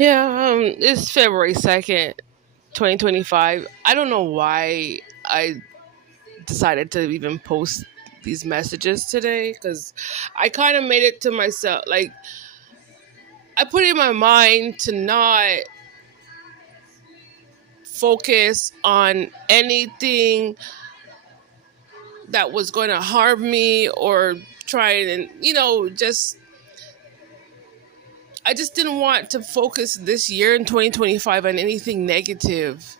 Yeah, it's February 2nd, 2025. I don't know why I decided to even post these messages today because I kind of made it to myself. Like, I put in my mind to not focus on anything that was going to harm me or try and, just I just didn't want to focus this year in 2025 on anything negative,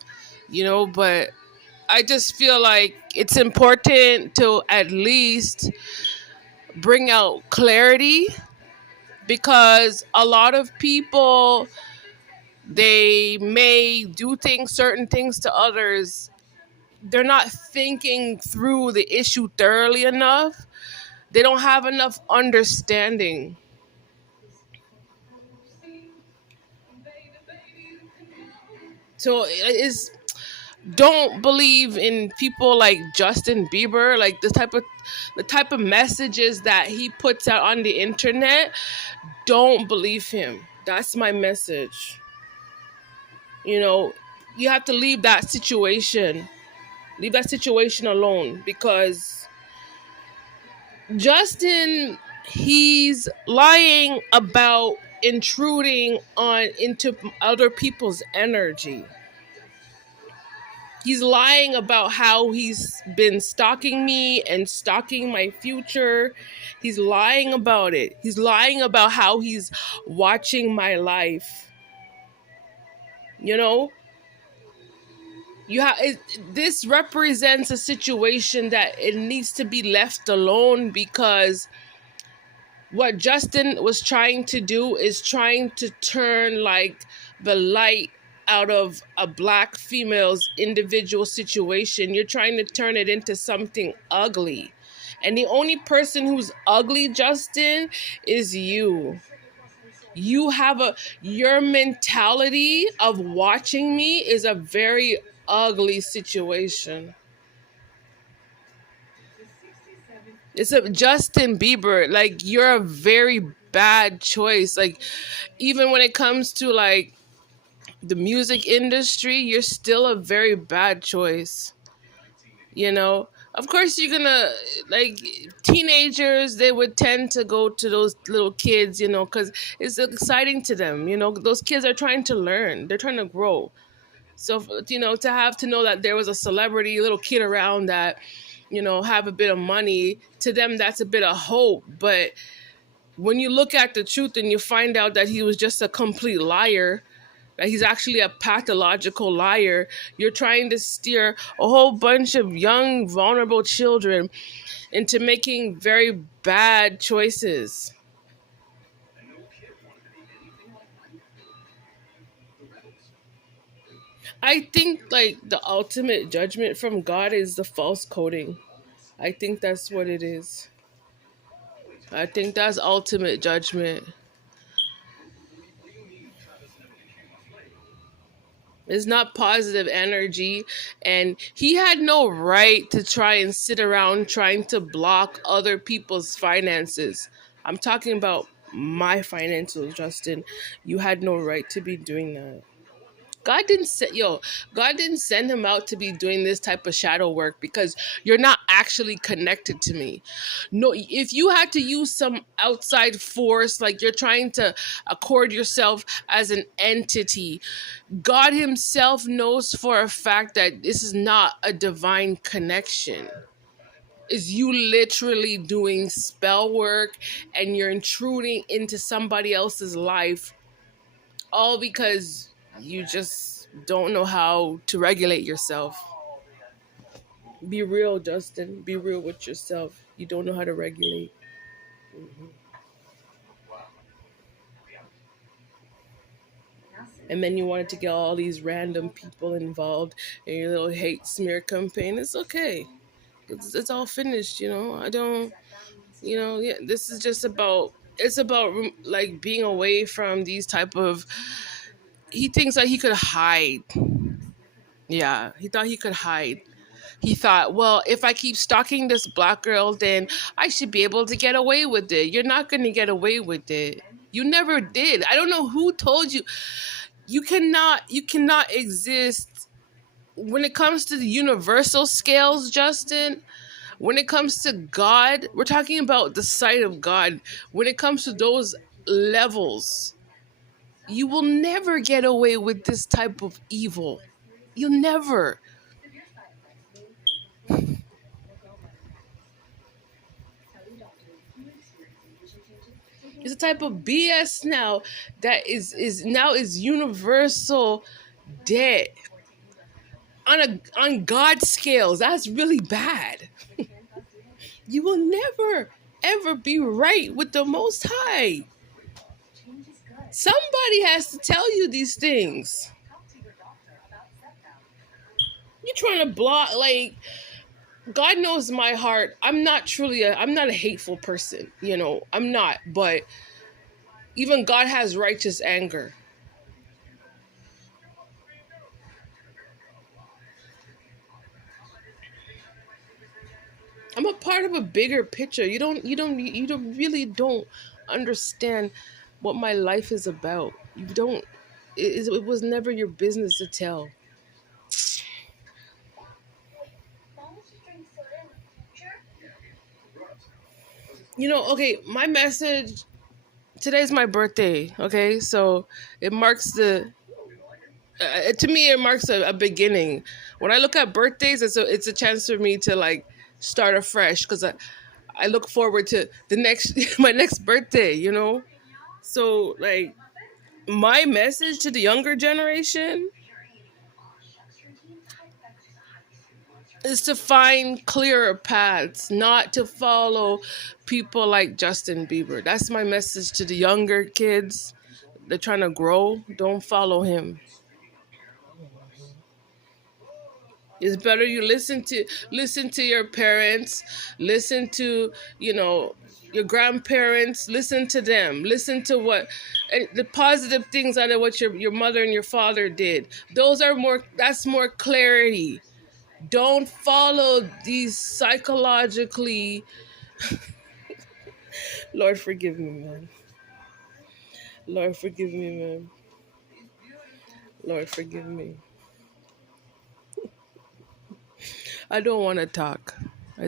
but I just feel like it's important to at least bring out clarity because a lot of people, they may do things, certain things to others. They're not thinking through the issue thoroughly enough. They don't have enough understanding. So it's don't believe in people like Justin Bieber, like the type of messages that he puts out on the internet. Don't believe him. That's my message. You know, you have to leave that situation. Leave that situation alone because Justin, he's lying about intruding on into other people's energy. He's lying about how he's been stalking me and stalking my future. He's lying about it. He's lying about how he's watching my life. You know, this represents a situation that it needs to be left alone because what Justin was trying to do is trying to turn like the light out of a black female's individual situation. You're trying to turn it into something ugly. And the only person who's ugly, Justin, is you. Your mentality of watching me is a very ugly situation. It's a Justin Bieber. Like, you're a very bad choice. Like, even when it comes to like the music industry, you're still a very bad choice. Of course, you're gonna like teenagers. They would tend to go to those little kids, because it's exciting to them. Those kids are trying to learn. They're trying to grow. So, to have to know that there was a celebrity little kid around that, have a bit of money, to them, that's a bit of hope. But when you look at the truth and you find out that he was just a complete liar, that he's actually a pathological liar, you're trying to steer a whole bunch of young, vulnerable children into making very bad choices. I think like the ultimate judgment from God is the false coding. I think that's what it is. I think that's ultimate judgment. It's not positive energy. And he had no right to try and sit around trying to block other people's finances. I'm talking about my finances, Justin. You had no right to be doing that. God didn't send him out to be doing this type of shadow work because you're not actually connected to me. No, if you had to use some outside force, like you're trying to accord yourself as an entity, God himself knows for a fact that this is not a divine connection. Is you literally doing spell work and you're intruding into somebody else's life all because you just don't know how to regulate yourself. Be real, Justin. Be real with yourself. You don't know how to regulate. And then you wanted to get all these random people involved in your little hate smear campaign. It's okay. It's all finished, I don't, yeah, this is just about, it's about like being away from these type of, he thinks that he could hide. Yeah, he thought he could hide. He thought, well, if I keep stalking this black girl, then I should be able to get away with it. You're not going to get away with it. You never did. I don't know who told you. You cannot exist when it comes to the universal scales, Justin. When it comes to God, we're talking about the sight of God. When it comes to those levels, you will never get away with this type of evil. You'll never. It's a type of BS now that is universal debt on God scales. That's really bad. You will never ever be right with the Most High. Somebody has to tell you these things. You're trying to block, like, God knows my heart. I'm not a hateful person, I'm not, but even God has righteous anger. I'm a part of a bigger picture. You don't really don't understand what my life is about. You don't, it was never your business to tell. Okay, my message, today's my birthday, okay? So it marks to me, it marks a beginning. When I look at birthdays, it's a chance for me to, like, start afresh, because I look forward to the next my next birthday. So, like, my message to the younger generation is to find clearer paths, not to follow people like Justin Bieber. That's my message to the younger kids. They're trying to grow. Don't follow him. It's better you listen to your parents, listen to, your grandparents, listen to them, listen to what, and the positive things out of what your mother and your father did. That's more clarity. Don't follow these psychologically. Lord forgive me, man. Lord forgive me, man. Lord forgive me. I don't want to talk.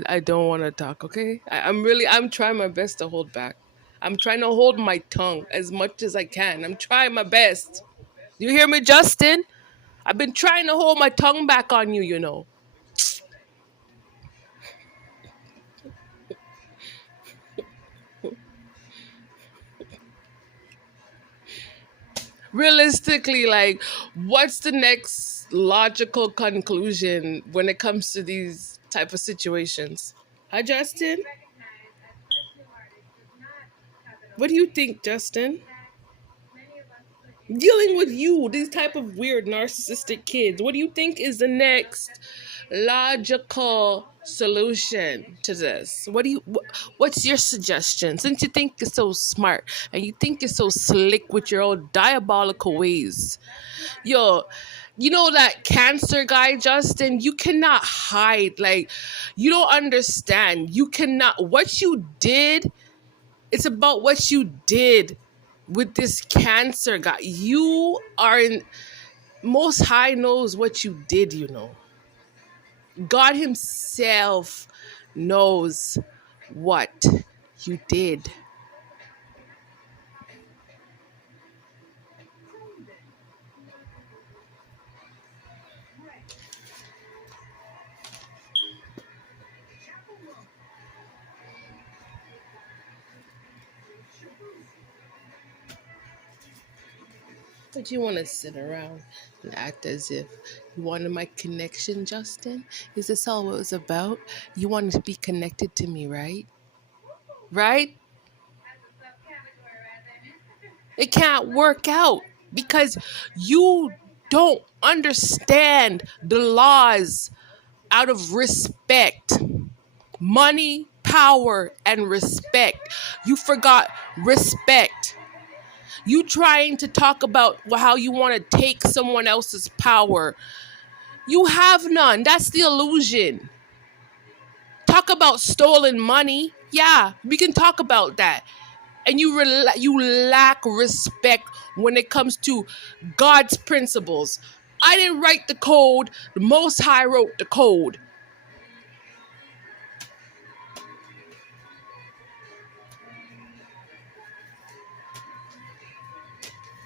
I don't want to talk, okay? I'm trying my best to hold back. I'm trying to hold my tongue as much as I can. I'm trying my best. You hear me, Justin? I've been trying to hold my tongue back on you. Realistically, like, what's the next logical conclusion when it comes to these type of situations? Hi, Justin? What do you think, Justin? Dealing with you, these type of weird narcissistic kids, what do you think is the next logical solution to this? What's your suggestion, since you think you're so smart and you think you're so slick with your own diabolical ways? Yo, you know that cancer guy, Justin? You cannot hide. Like, you don't understand. You cannot. What you did, it's about what you did with this cancer guy. You are in. Most High knows what you did. God Himself knows what you did. But you want to sit around and act as if you wanted my connection, Justin? Is this all it was about? You wanted to be connected to me, right? Right? It can't work out because you don't understand the laws out of respect. Money, power, and respect. You forgot respect. You trying to talk about how you want to take someone else's power. You have none. That's the illusion. Talk about stolen money. Yeah, we can talk about that. and you lack respect when it comes to God's principles. I didn't write the code, the Most High wrote the code.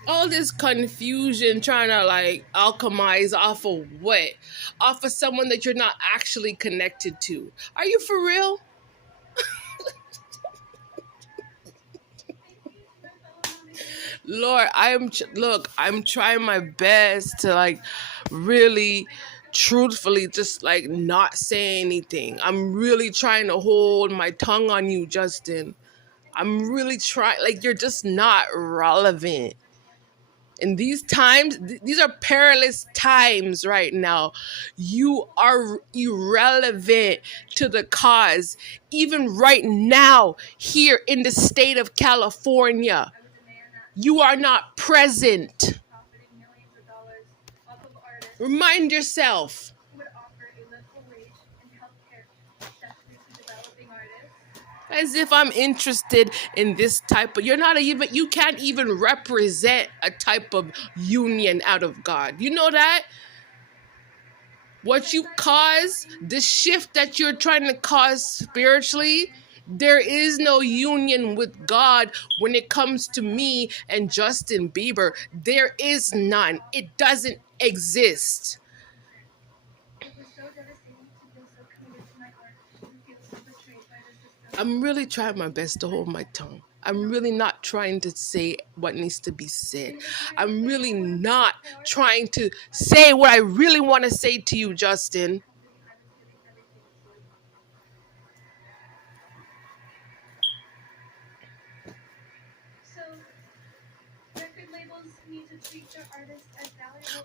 All this confusion trying to like alchemize off of what? Off of someone that you're not actually connected to. Are you for real? Lord, I'm trying my best to like really truthfully just like not say anything. I'm really trying to hold my tongue on you, Justin. I'm really trying, like, you're just not relevant. In these times, these are perilous times right now. You are irrelevant to the cause. Even right now, here in the state of California, you are not present. Remind yourself. As if I'm interested in this type of, you're not even, you can't even represent a type of union out of God. You know that? What you cause, the shift that you're trying to cause spiritually, there is no union with God when it comes to me and Justin Bieber. There is none. It doesn't exist. I'm really trying my best to hold my tongue. I'm really not trying to say what needs to be said. I'm really not trying to say what I really want to say to you, Justin.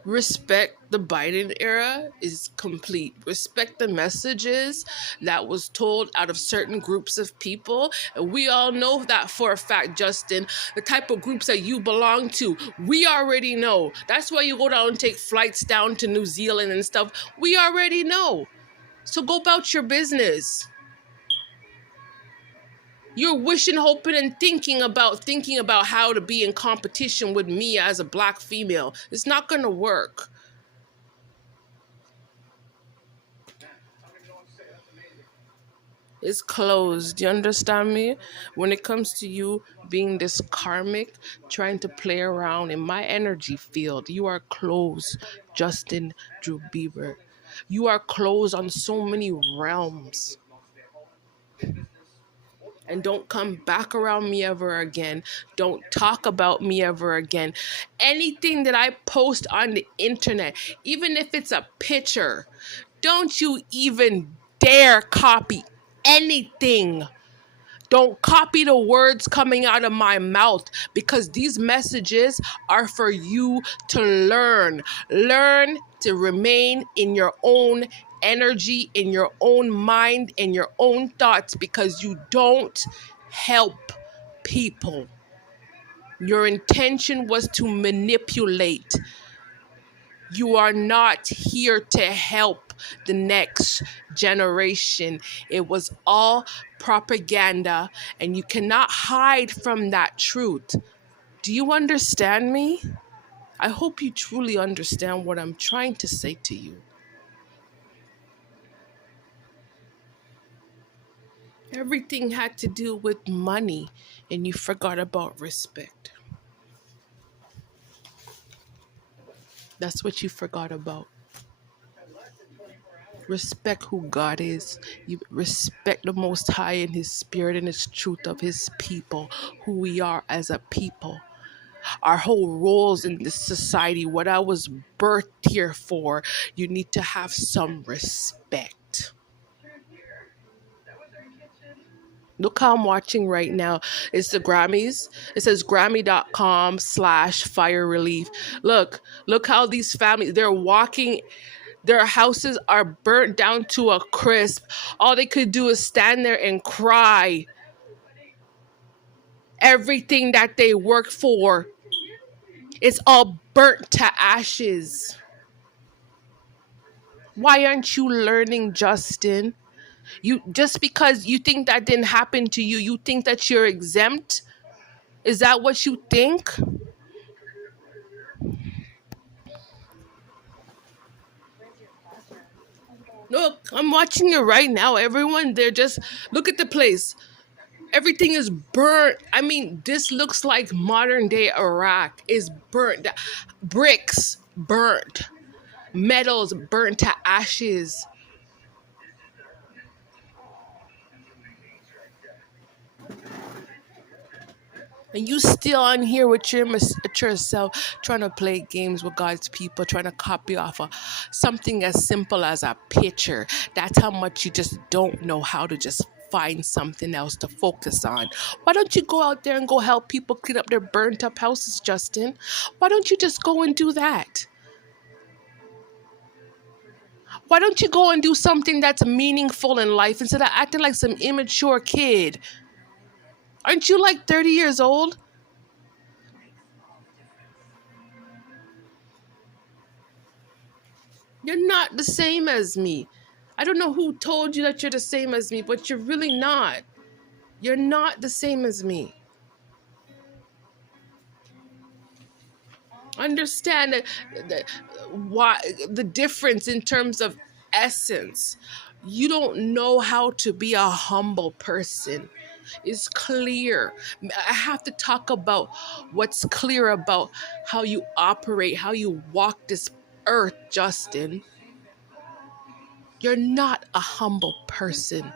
Respect the Biden era is complete. Respect the messages that was told out of certain groups of people. And we all know that for a fact, Justin, the type of groups that you belong to, we already know. That's why you go down and take flights down to New Zealand and stuff. We already know. So go about your business. You're wishing, hoping, and thinking about how to be in competition with me as a black female. It's not gonna work. It's closed. You understand me? When it comes to you being this karmic, trying to play around in my energy field, you are closed, Justin Drew Bieber. You are closed on so many realms. And don't come back around me ever again. Don't talk about me ever again. Anything that I post on the internet, even if it's a picture, don't you even dare copy anything. Don't copy the words coming out of my mouth, because these messages are for you to learn. Learn to remain in your own energy, in your own mind, in your own thoughts, because you don't help people. Your intention was to manipulate. You are not here to help the next generation. It was all propaganda, and you cannot hide from that truth. Do you understand me? I hope you truly understand what I'm trying to say to you. Everything had to do with money, and you forgot about respect. That's what you forgot about. Respect who God is. You respect the Most High and His Spirit and His truth of His people, who we are as a people. Our whole roles in this society, what I was birthed here for, you need to have some respect. Look how I'm watching right now. It's the Grammys. It says Grammy.com/fire relief. Look how these families, they're walking. Their houses are burnt down to a crisp. All they could do is stand there and cry. Everything that they worked for, it's all burnt to ashes. Why aren't you learning, Justin? You just because you think that didn't happen to you, you think that you're exempt? Is that what you think? Look, I'm watching it right now. Everyone, they're just look at the place. Everything is burnt. I mean, this looks like modern day Iraq. Is burnt. Bricks burnt. Metals burnt to ashes. And you still on here with your mature self trying to play games with God's people, trying to copy off of something as simple as a picture. That's how much you just don't know how to just find something else to focus on. Why don't you go out there and go help people clean up their burnt up houses, Justin? Why don't you just go and do that? Why don't you go and do something that's meaningful in life instead of acting like some immature kid? Aren't you like 30 years old? You're not the same as me. I don't know who told you that you're the same as me, but you're really not. You're not the same as me. Understand that why the difference in terms of essence. You don't know how to be a humble person. It's clear. I have to talk about what's clear about how you operate, how you walk this earth, Justin. You're not a humble person.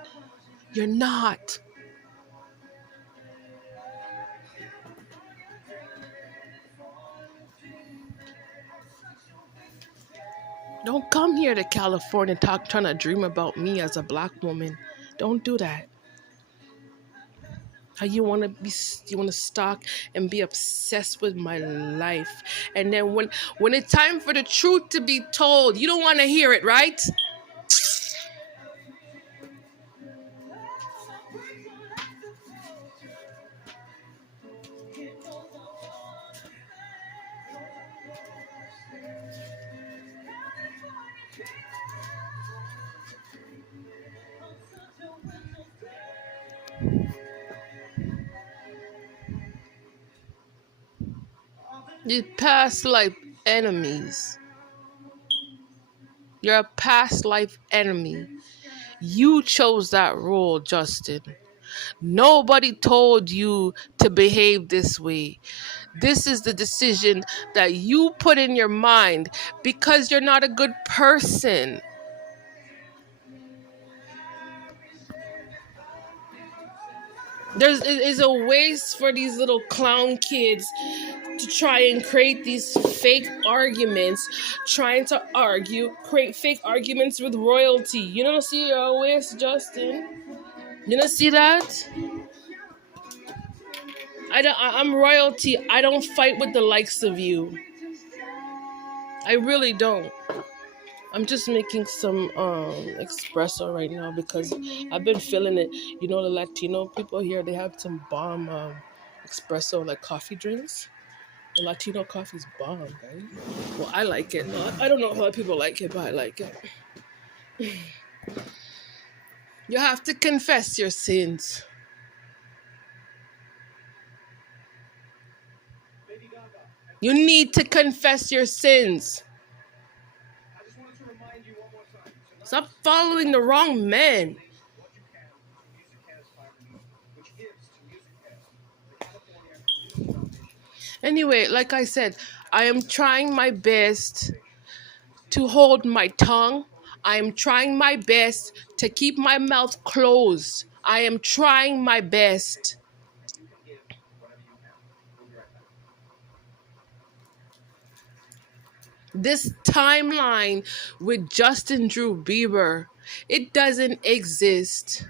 You're not. Don't come here to California trying to dream about me as a black woman. Don't do that. How you want to stalk and be obsessed with my life, and then when it's time for the truth to be told, you don't want to hear it, right? You past life enemies. You're a past life enemy. You chose that role, Justin. Nobody told you to behave this way. This is the decision that you put in your mind because you're not a good person. There's is a waste for these little clown kids to try and create these fake arguments, trying to create fake arguments with royalty. You don't see your waste, Justin. You don't see that? I'm royalty. I don't fight with the likes of you. I really don't. I'm just making some espresso right now because I've been feeling it. You know, the Latino people here, they have some bomb espresso, like coffee drinks. The Latino coffee's bomb, right? Well, I like it. No, I don't know how people like it, but I like it. You have to confess your sins. You need to confess your sins. Stop following the wrong men. Anyway, like I said, I am trying my best to hold my tongue. I am trying my best to keep my mouth closed. I am trying my best. This timeline with Justin Drew Bieber, it doesn't exist.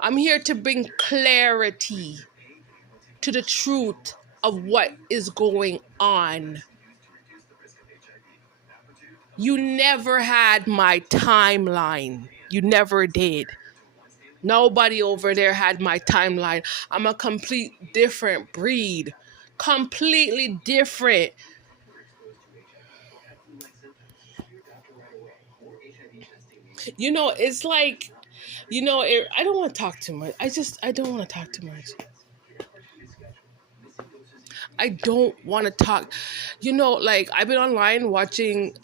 I'm here to bring clarity to the truth of what is going on. You never had my timeline. You never did. Nobody over there had my timeline. I'm a complete different breed. Completely different. You know, it's like, I don't want to talk too much. I don't want to talk too much. I don't want to talk. Like I've been online watching.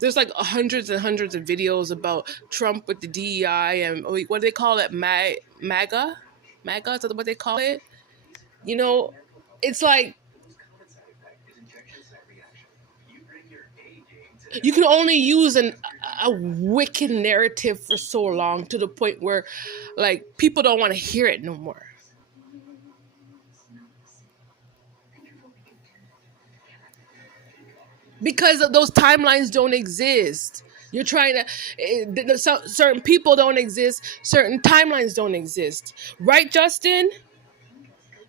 There's like hundreds and hundreds of videos about Trump with the DEI and what do they call it? MAGA, MAGA. Is that what they call it? You know, it's like you can only use a wicked narrative for so long to the point where, like, people don't want to hear it no more. Because those timelines don't exist. You're trying to, certain people don't exist, certain timelines don't exist, right, Justin?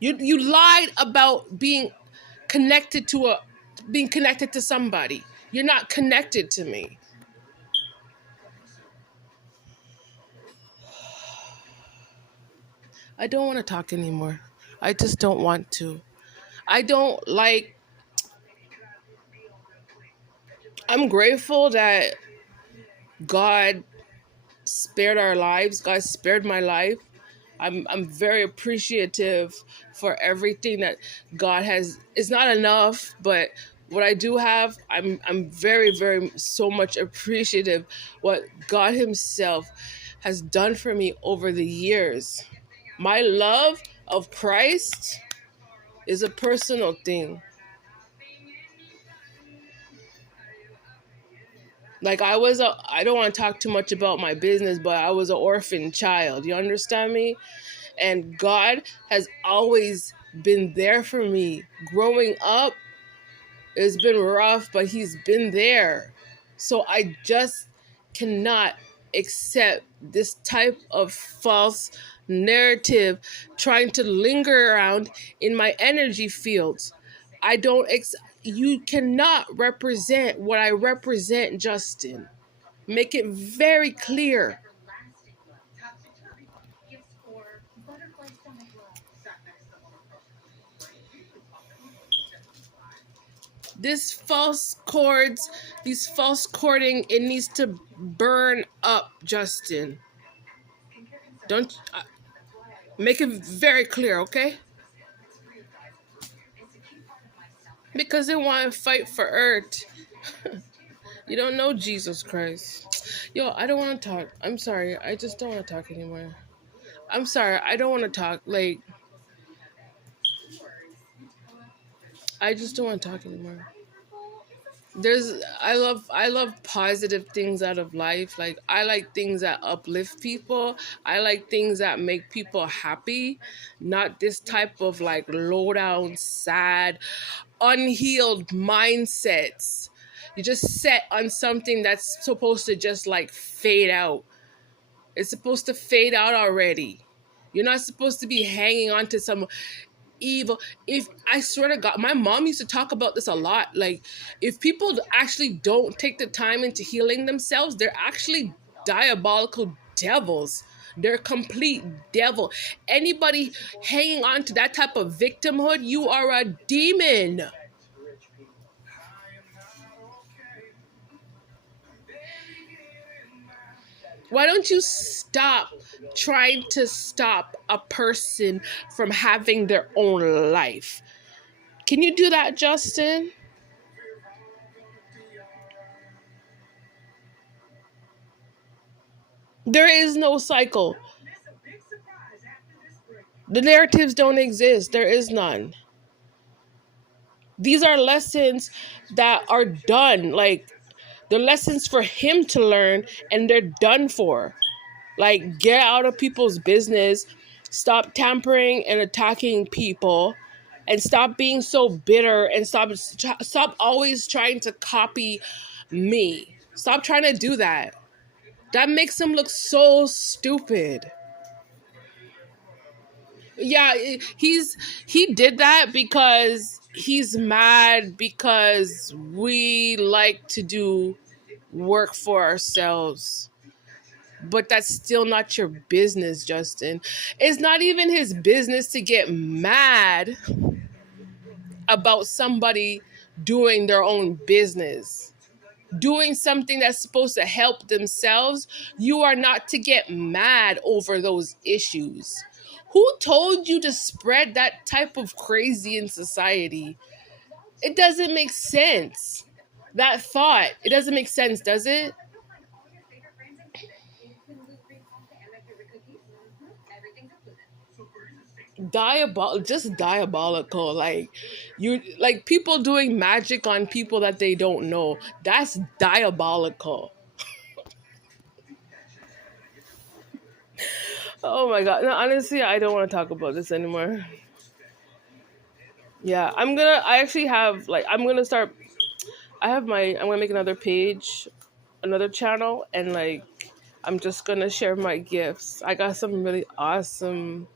You lied about being connected to somebody. You're not connected to me. I don't want to talk anymore. I just don't want to. I don't like. I'm grateful that God spared our lives. God spared my life. I'm very appreciative for everything that God has. It's not enough, but what I do have, I'm very, very so much appreciative what God Himself has done for me over the years. My love of Christ is a personal thing. Like I don't want to talk too much about my business, but I was an orphan child. You understand me? And God has always been there for me. Growing up, it's been rough, but He's been there. So I just cannot accept this type of false narrative trying to linger around in my energy fields. I don't you cannot represent what I represent, Justin. Make it very clear. This false chords, these false chording, it needs to burn up, Justin. Don't make it very clear, okay? Because they want to fight for Earth. You don't know Jesus Christ. Yo, I don't want to talk. I'm sorry. I just don't want to talk anymore. I'm sorry. I don't want to talk. Like, I just don't want to talk anymore. I love positive things out of life. Like I like things that uplift people. I like things that make people happy, not this type of like low down, sad, unhealed mindsets. You just set on something that's supposed to just like fade out. It's supposed to fade out already. You're not supposed to be hanging on to some evil. If I swear to God, my mom used to talk about this a lot. Like, if people actually don't take the time into healing themselves, they're actually diabolical devils. They're complete devil. Anybody hanging on to that type of victimhood, you are a demon. Why don't you stop trying to stop a person from having their own life? Can you do that, Justin? There is no cycle. The narratives don't exist. There is none. These are lessons that are done. Like, the lessons for him to learn, and they're done for. Like, get out of people's business. Stop tampering and attacking people. And stop being so bitter, and stop always trying to copy me. Stop trying to do that. That makes him look so stupid. Yeah, he did that because he's mad because we like to do work for ourselves. But that's still not your business, Justin. It's not even his business to get mad about somebody doing their own business, doing something that's supposed to help themselves. You are not to get mad over those issues. Who told you to spread that type of crazy in society? It doesn't make sense. That thought, it doesn't make sense, does it? Just diabolical. Like you, like people doing magic on people that they don't know. That's diabolical. Oh my god. No, honestly, I don't want to talk about this anymore. Yeah, I actually have like I'm gonna start. I'm gonna make another page, another channel, and like I'm just gonna share my gifts. I got some really awesome.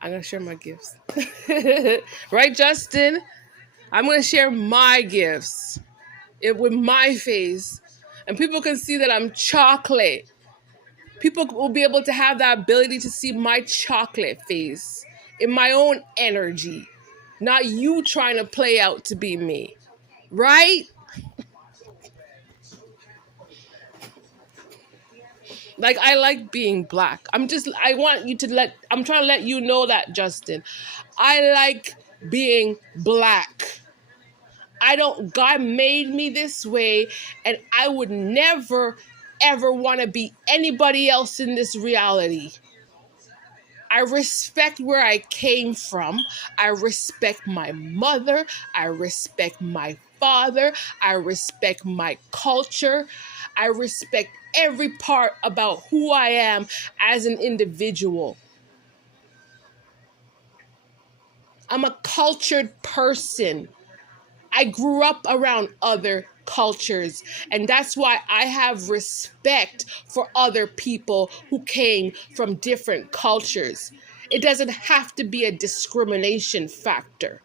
I'm gonna share my gifts. Right, Justin? I'm gonna share my gifts with my face, and people can see that I'm chocolate. People will be able to have that ability to see my chocolate face in my own energy, not you trying to play out to be me, right? Like I like being black. I want you to I'm trying to let you know that, Justin. I like being black. I don't God made me this way, and I would never ever want to be anybody else in this reality. I respect where I came from. I respect my mother. I respect my father. I respect my culture. I respect every part about who I am as an individual. I'm a cultured person. I grew up around other cultures, and that's why I have respect for other people who came from different cultures. It doesn't have to be a discrimination factor.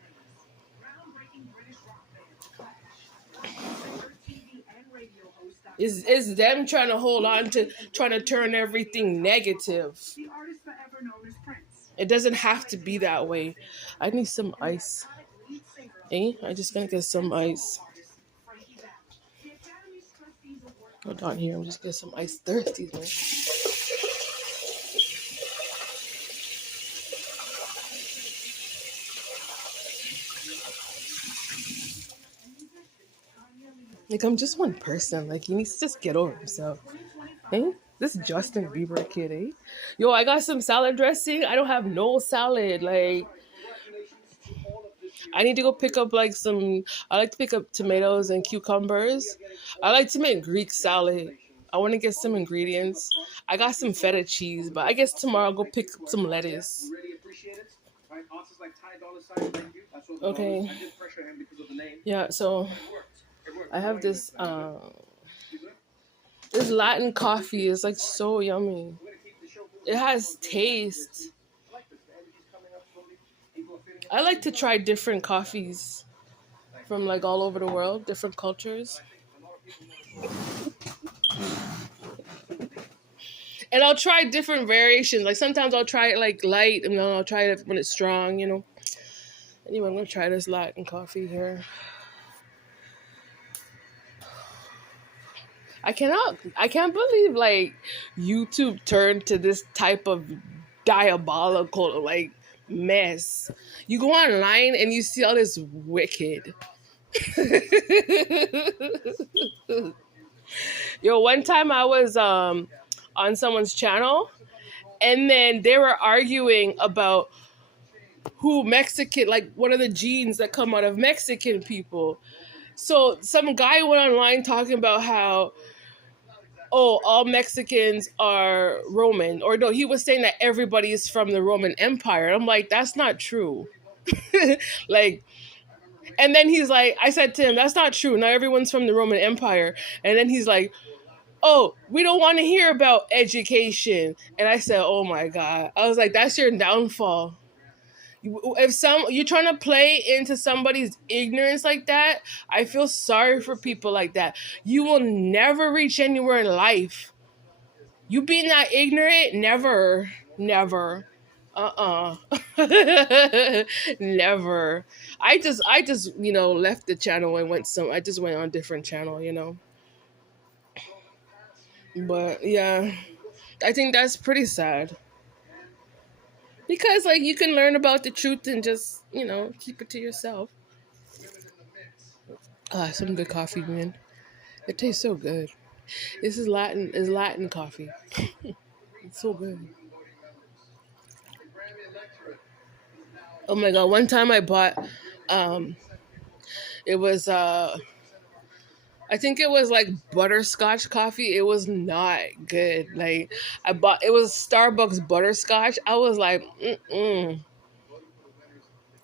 Is them trying to hold on to trying to turn everything negative. It doesn't have to be that way. I need some ice. Eh? I just gonna get some ice. Hold on here. I'm just get some ice thirsty, man. Like I'm just one person. Like he needs to just get over himself. Hey, this Justin Bieber kid, eh? Yo, I got some salad dressing. I don't have no salad. Like I need to go pick up like some. I like to pick up tomatoes and cucumbers. I like to make Greek salad. I want to get some ingredients. I got some feta cheese, but I guess tomorrow I'll go pick up some lettuce. Okay. Yeah. So I have this Latin coffee. It's like so yummy. It has taste. I like to try different coffees from like all over the world, different cultures. And I'll try different variations. Like sometimes I'll try it like light, and then I'll try it when it's strong, you know. Anyway, I'm gonna try this Latin coffee here. I can't believe like YouTube turned to this type of diabolical like mess. You go online and you see all this wicked. Yo, one time I was on someone's channel, and then they were arguing about who Mexican, like what are the genes that come out of Mexican people. So some guy went online talking about how, oh, all Mexicans are Roman, or no, he was saying that everybody is from the Roman Empire. I'm like, that's not true. Like, and then he's like, I said to him, that's not true. Not everyone's from the Roman Empire. And then he's like, oh, we don't want to hear about education. And I said, oh my God. I was like, that's your downfall. If you're trying to play into somebody's ignorance like that, I feel sorry for people like that. You will never reach anywhere in life. You being that ignorant, never, never. Never. I just left the channel and I just went on a different channel. But yeah, I think that's pretty sad. Because like you can learn about the truth and just, keep it to yourself. Ah, some good coffee, man. It tastes so good. This is Latin coffee. It's so good. Oh my god, one time I bought um it was I think it was like butterscotch coffee. It was not good. Like I bought it was Starbucks butterscotch. I was like, mm-mm.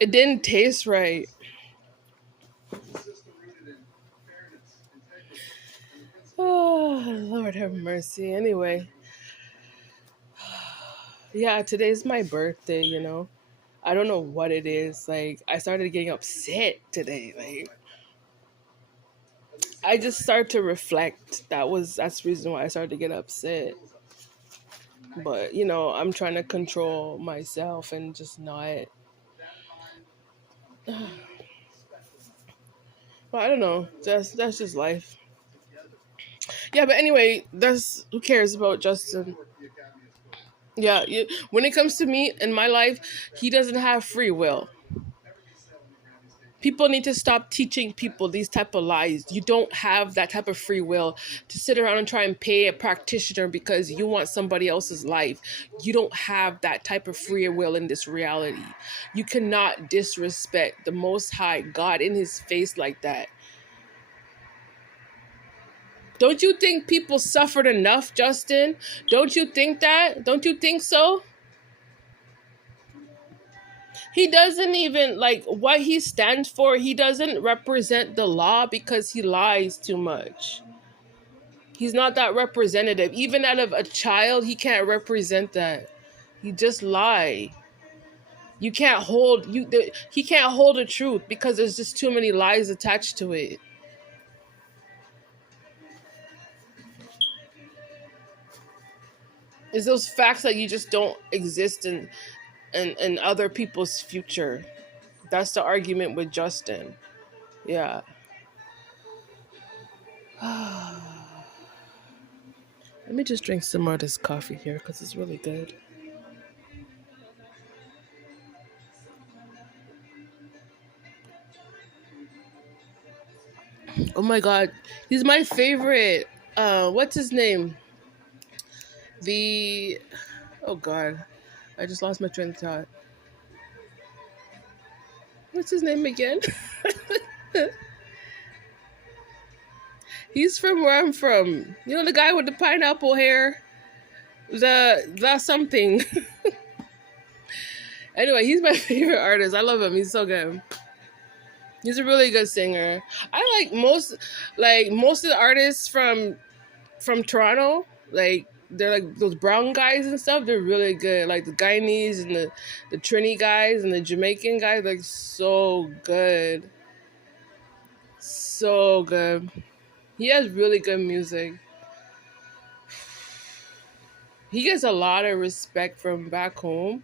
It didn't taste right. Oh, Lord have mercy. Anyway, yeah, today's my birthday. I don't know what it is. Like I started getting upset today. Like I just started to reflect. That's the reason why I started to get upset. But I'm trying to control myself and just not. But I don't know. That's just life. Yeah, but anyway, that's who cares about Justin. Yeah, when it comes to me in my life, he doesn't have free will. People need to stop teaching people these type of lies. You don't have that type of free will to sit around and try and pay a practitioner because you want somebody else's life. You don't have that type of free will in this reality. You cannot disrespect the Most High God in his face like that. Don't you think people suffered enough, Justin? Don't you think that? Don't you think so? He doesn't even like what he stands for. He doesn't represent the law because he lies too much. He's not that representative. Even out of a child, he can't represent that. He just lie. You can't hold he can't hold the truth because there's just too many lies attached to it. It's those facts that you just don't exist in other people's future. That's the argument with Justin. Yeah. Let me just drink some more of this coffee here because it's really good. Oh my god, he's my favorite. What's his name? The oh god, I just lost my train of thought. What's his name again? He's from where I'm from. You know the guy with the pineapple hair, the something. Anyway, he's my favorite artist. I love him. He's so good. He's a really good singer. I like most of the artists from Toronto. Like they're like those brown guys and stuff. They're really good. Like the Guyanese and the Trini guys and the Jamaican guys. Like so good, so good. He has really good music. He gets a lot of respect from back home.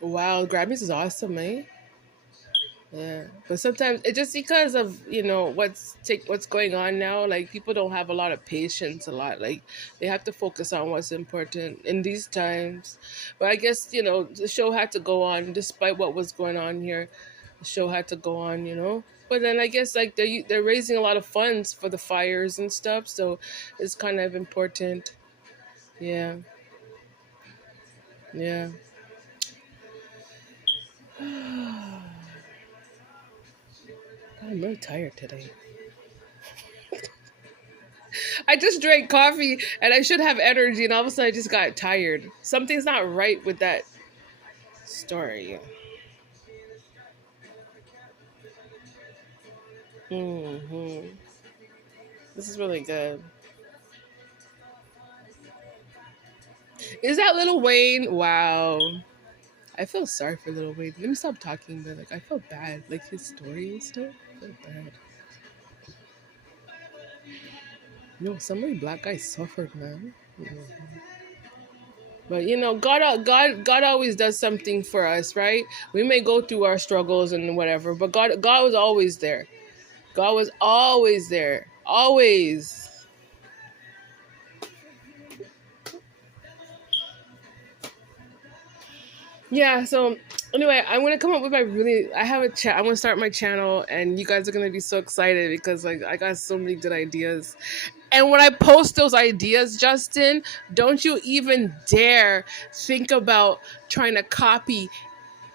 Wow, Grammys is awesome, eh? Yeah, but sometimes it's just because of what's going on now. Like people don't have a lot of patience. A lot like they have to focus on what's important in these times. But I guess the show had to go on despite what was going on here. The show had to go on. But then I guess like they're raising a lot of funds for the fires and stuff, so it's kind of important. Yeah, yeah. God, I'm really tired today. I just drank coffee and I should have energy, and all of a sudden I just got tired. Something's not right with that story. hmm This is really good. Is that Little Wayne? Wow. I feel sorry for Little Wayne. Let me stop talking, but like I feel bad. Like his story and stuff. I feel bad. So many black guys suffered, man. But God always does something for us, right? We may go through our struggles and whatever, but God was always there. God was always there. Always. Yeah, so anyway, I'm gonna come up with my really. I have a chat. I'm gonna start my channel, and you guys are gonna be so excited because like I got so many good ideas. And when I post those ideas, Justin, don't you even dare think about trying to copy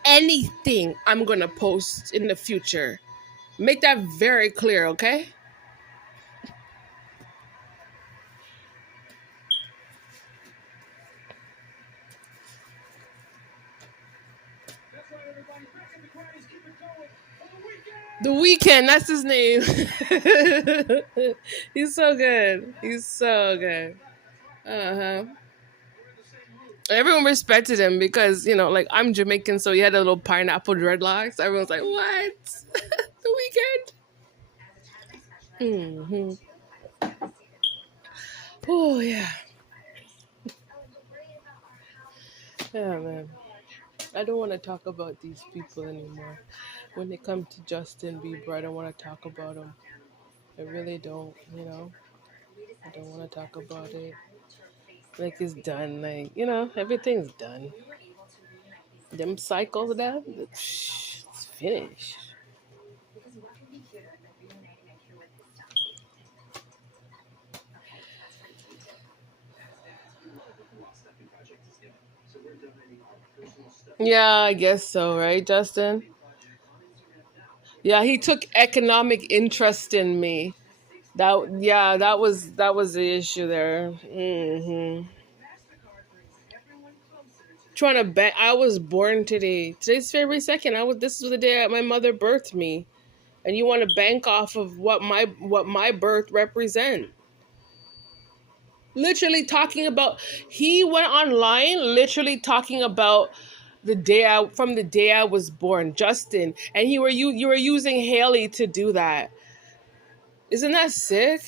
anything I'm gonna post in the future. Make that very clear, okay? The Weekend, that's his name. He's so good. He's so good. Uh huh. Everyone respected him because like I'm Jamaican, so he had a little pineapple dreadlocks. Everyone's like, "What? The Weekend?" Oh yeah, yeah, man. I don't want to talk about these people anymore. When it comes to Justin Bieber, I don't want to talk about him. I really don't. I don't want to talk about it. Like it's done. Like everything's done. Them cycles done. It's finished. Yeah, I guess so, right, Justin? Yeah, he took economic interest in me. That was the issue there. Trying to bet I was born today. Today's February 2nd. This was the day that my mother birthed me. And you want to bank off of what my birth represent. Literally talking about he went online literally talking about from the day I was born, Justin. And you were using Haley to do that. Isn't that sick?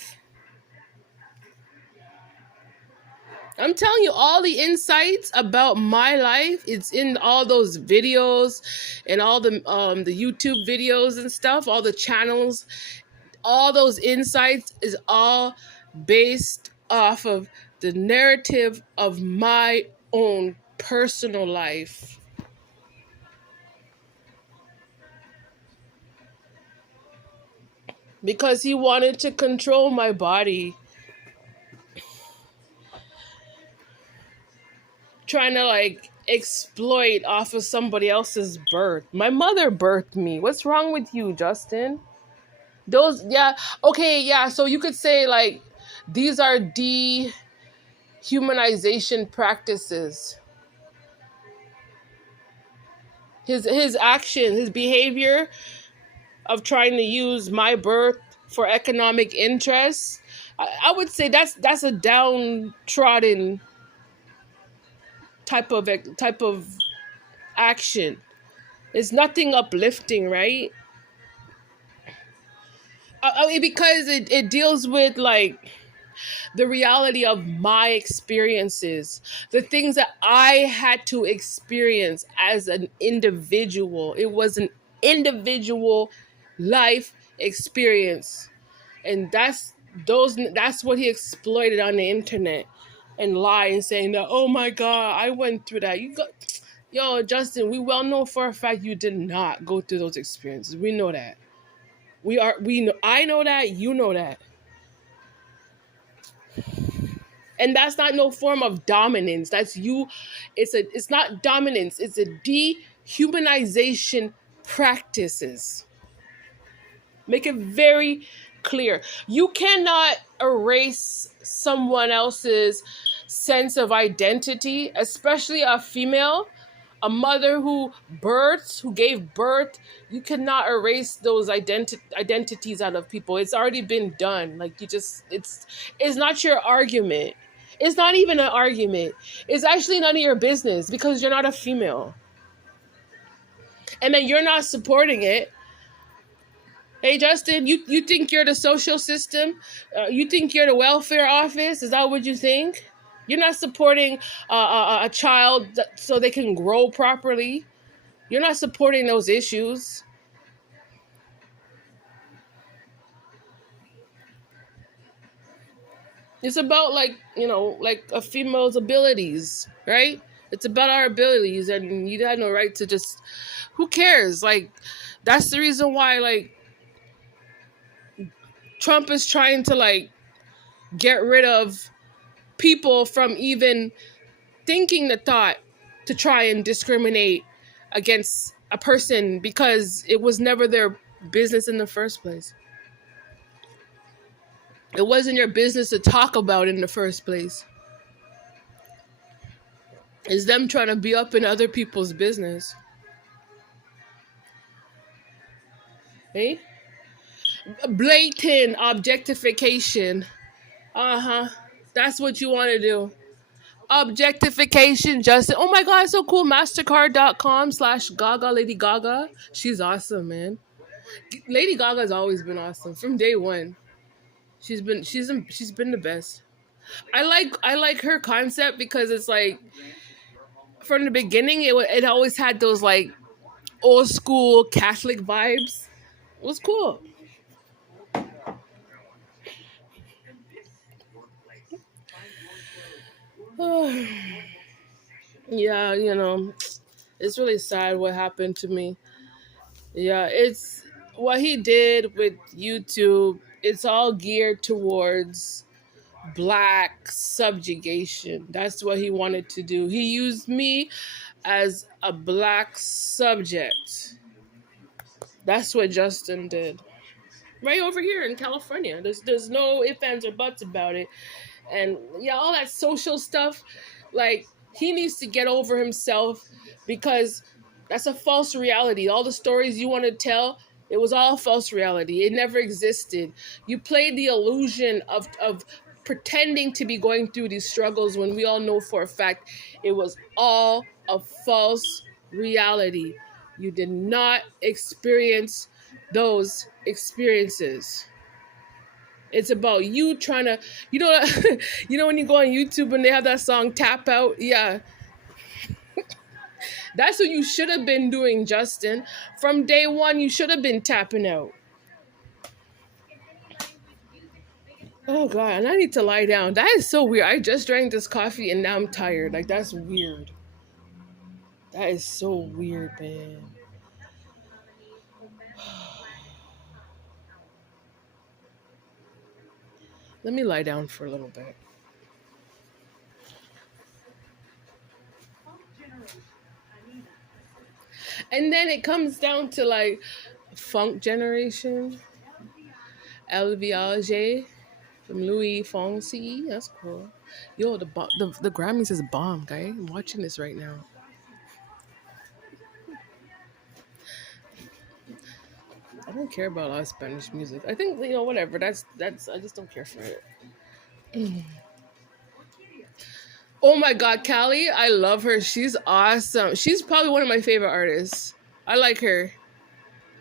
I'm telling you, all the insights about my life, it's in all those videos and all the YouTube videos and stuff, all the channels, all those insights is all based off of the narrative of my own personal life. Because he wanted to control my body, trying to like exploit off of somebody else's birth. My mother birthed me. What's wrong with you, Justin? Those, yeah, okay, yeah. So you could say like these are dehumanization practices. His action, his behavior of trying to use my birth for economic interests. I would say that's a downtrodden type of action. It's nothing uplifting, right? Because it deals with like the reality of my experiences, the things that I had to experience as an individual. It was an individual life experience. And that's what he exploited on the internet and lie and saying that, oh my God, I went through that. Yo, Justin, we well know for a fact you did not go through those experiences. We know that. We know, I know that, you know that. And that's not no form of dominance. That's you. It's not dominance. It's a dehumanization practices. Make it very clear. You cannot erase someone else's sense of identity, especially a female, a mother who gave birth. You cannot erase those identities out of people. It's already been done. Like it's not your argument. It's not even an argument. It's actually none of your business because you're not a female. And then you're not supporting it. Hey, Justin, you think you're the social system? You think you're the welfare office? Is that what you think? You're not supporting a child so they can grow properly. You're not supporting those issues. It's about like a female's abilities, right? It's about our abilities, and you had no right to just. Who cares? Like, that's the reason why like Trump is trying to like get rid of people from even thinking the thought to try and discriminate against a person because it was never their business in the first place. It wasn't your business to talk about in the first place. It's them trying to be up in other people's business. Hey? Blatant objectification. Uh-huh. That's what you want to do. Objectification, Justin. Oh my god, it's so cool. Mastercard.com/Gaga Lady Gaga. She's awesome, man. Lady Gaga's always been awesome from day one. She's been the best. I like her concept because it's like from the beginning it always had those like old school Catholic vibes. It was cool. Yeah, it's really sad what happened to me. Yeah, it's what he did with YouTube. It's all geared towards black subjugation. That's what he wanted to do. He used me as a black subject. That's what Justin did. Right over here in California. There's no ifs, ands, or buts about it. And yeah, all that social stuff, like he needs to get over himself because that's a false reality. All the stories you want to tell, it was all false reality. It never existed. You played the illusion of pretending to be going through these struggles when we all know for a fact it was all a false reality. You did not experience those experiences. It's about you trying to, you know, you know when you go on YouTube and they have that song "Tap Out." Yeah, that's what you should have been doing, Justin. From day one, you should have been tapping out. Oh god, and I need to lie down. That is so weird. I just drank this coffee and now I'm tired. Like that's weird. That is so weird, man. Let me lie down for a little bit. And then it comes down to like funk generation, LVRJ from Louis Fonsi. That's cool. Yo, the Grammys is a bomb, guy. I'm watching this right now. I don't care about all Spanish music. I think whatever. That's I just don't care for it. Oh my god, Callie, I love her. She's awesome. She's probably one of my favorite artists. I like her.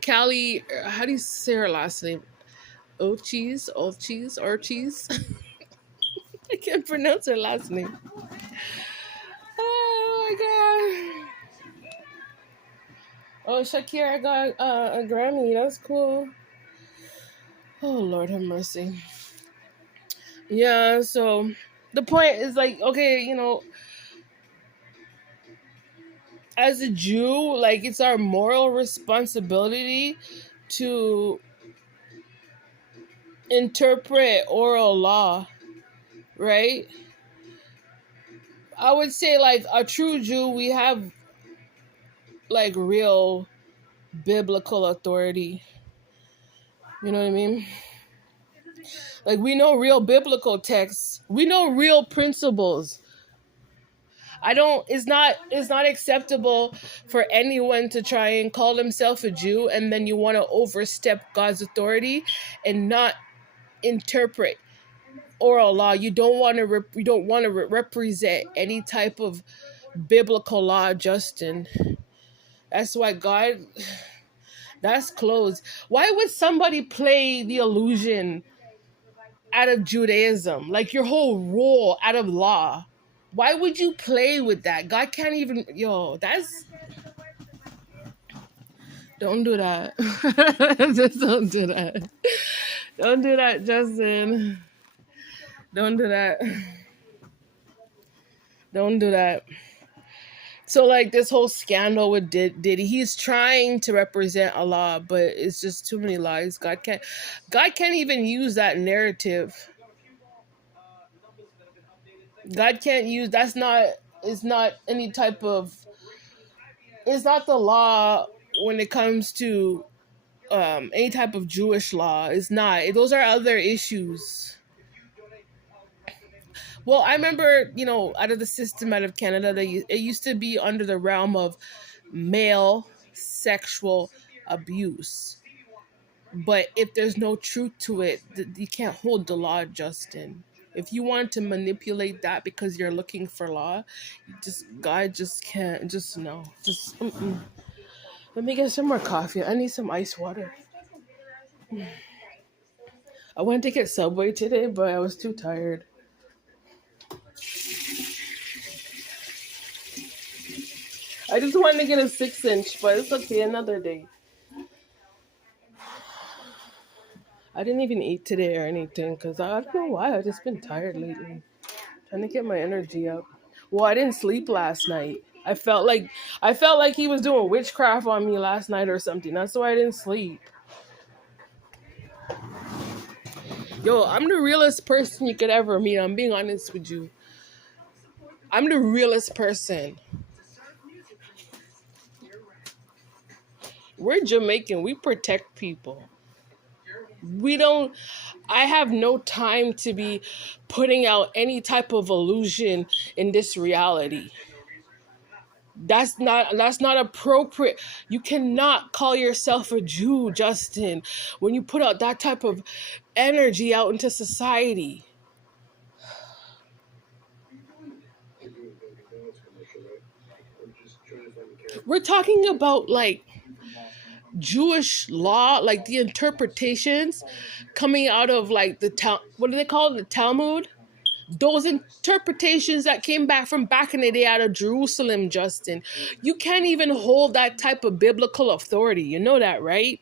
Callie, how do you say her last name? Ortiz. I can't pronounce her last name. Oh my god. Oh, Shakira got a Grammy. That's cool. Oh Lord, have mercy. Yeah. So the point is like, okay, as a Jew, like it's our moral responsibility to interpret oral law, right? I would say like a true Jew, we have like real biblical authority. You know what I mean? Like we know real biblical texts. We know real principles. It's not acceptable for anyone to try and call themselves a Jew and then you want to overstep God's authority and not interpret oral law. You don't want to represent any type of biblical law, Justin. That's why God, that's closed. Why would somebody play the illusion out of Judaism, like your whole role out of law? Why would you play with that? God can't even, that's, don't do that. Just don't do that. Don't do that, Justin. Don't do that. Don't do that. So like this whole scandal with Diddy, he's trying to represent Allah, but it's just too many lies. God can't even use that narrative. God can't use that's not it's not any type of it's not the law when it comes to any type of Jewish law. It's not. Those are other issues. Well, I remember, out of the system out of Canada, it used to be under the realm of male sexual abuse. But if there's no truth to it, you can't hold the law, Justin. If you want to manipulate that because you're looking for law, God just can't. Just no. Just let me get some more coffee. I need some ice water. I wanted to get Subway today, but I was too tired. I just wanted to get a 6-inch, but it's okay, another day. I didn't even eat today or anything because I don't know why. I've just been tired lately. Trying to get my energy up. Well, I didn't sleep last night. I felt like he was doing witchcraft on me last night or something. That's why I didn't sleep. Yo, I'm the realest person you could ever meet. I'm being honest with you. I'm the realest person. We're Jamaican. We protect people. We don't I have no time to be putting out any type of illusion in this reality. That's not appropriate. You cannot call yourself a Jew, Justin, when you put out that type of energy out into society. We're talking about like Jewish law, like the interpretations coming out of like what do they call it? The Talmud? Those interpretations that came back from back in the day out of Jerusalem, Justin. You can't even hold that type of biblical authority. You know that, right?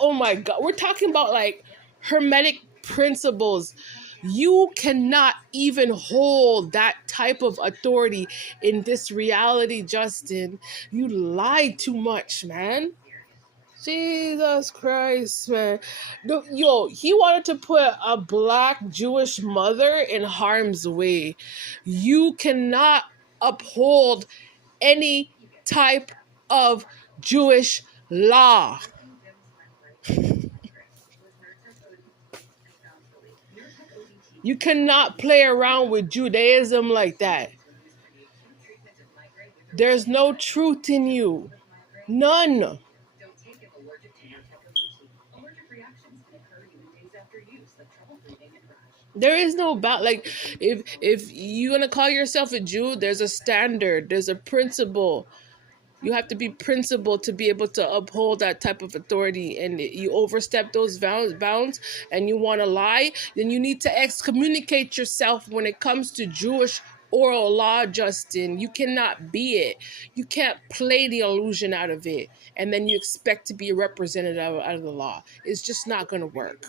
Oh my God, we're talking about like hermetic principles. You cannot even hold that type of authority in this reality, Justin. You lie too much, man. Jesus Christ, man. Yo, he wanted to put a black Jewish mother in harm's way. You cannot uphold any type of Jewish law. You cannot play around with Judaism like that. There's no truth in you. None. There is no like if you're gonna call yourself a Jew, there's a standard, there's a principle. You have to be principled to be able to uphold that type of authority. And you overstep those bounds and you want to lie, then you need to excommunicate yourself when it comes to Jewish oral law, Justin. You cannot be it. You can't play the illusion out of it and then you expect to be a representative out of the law. It's just not going to work.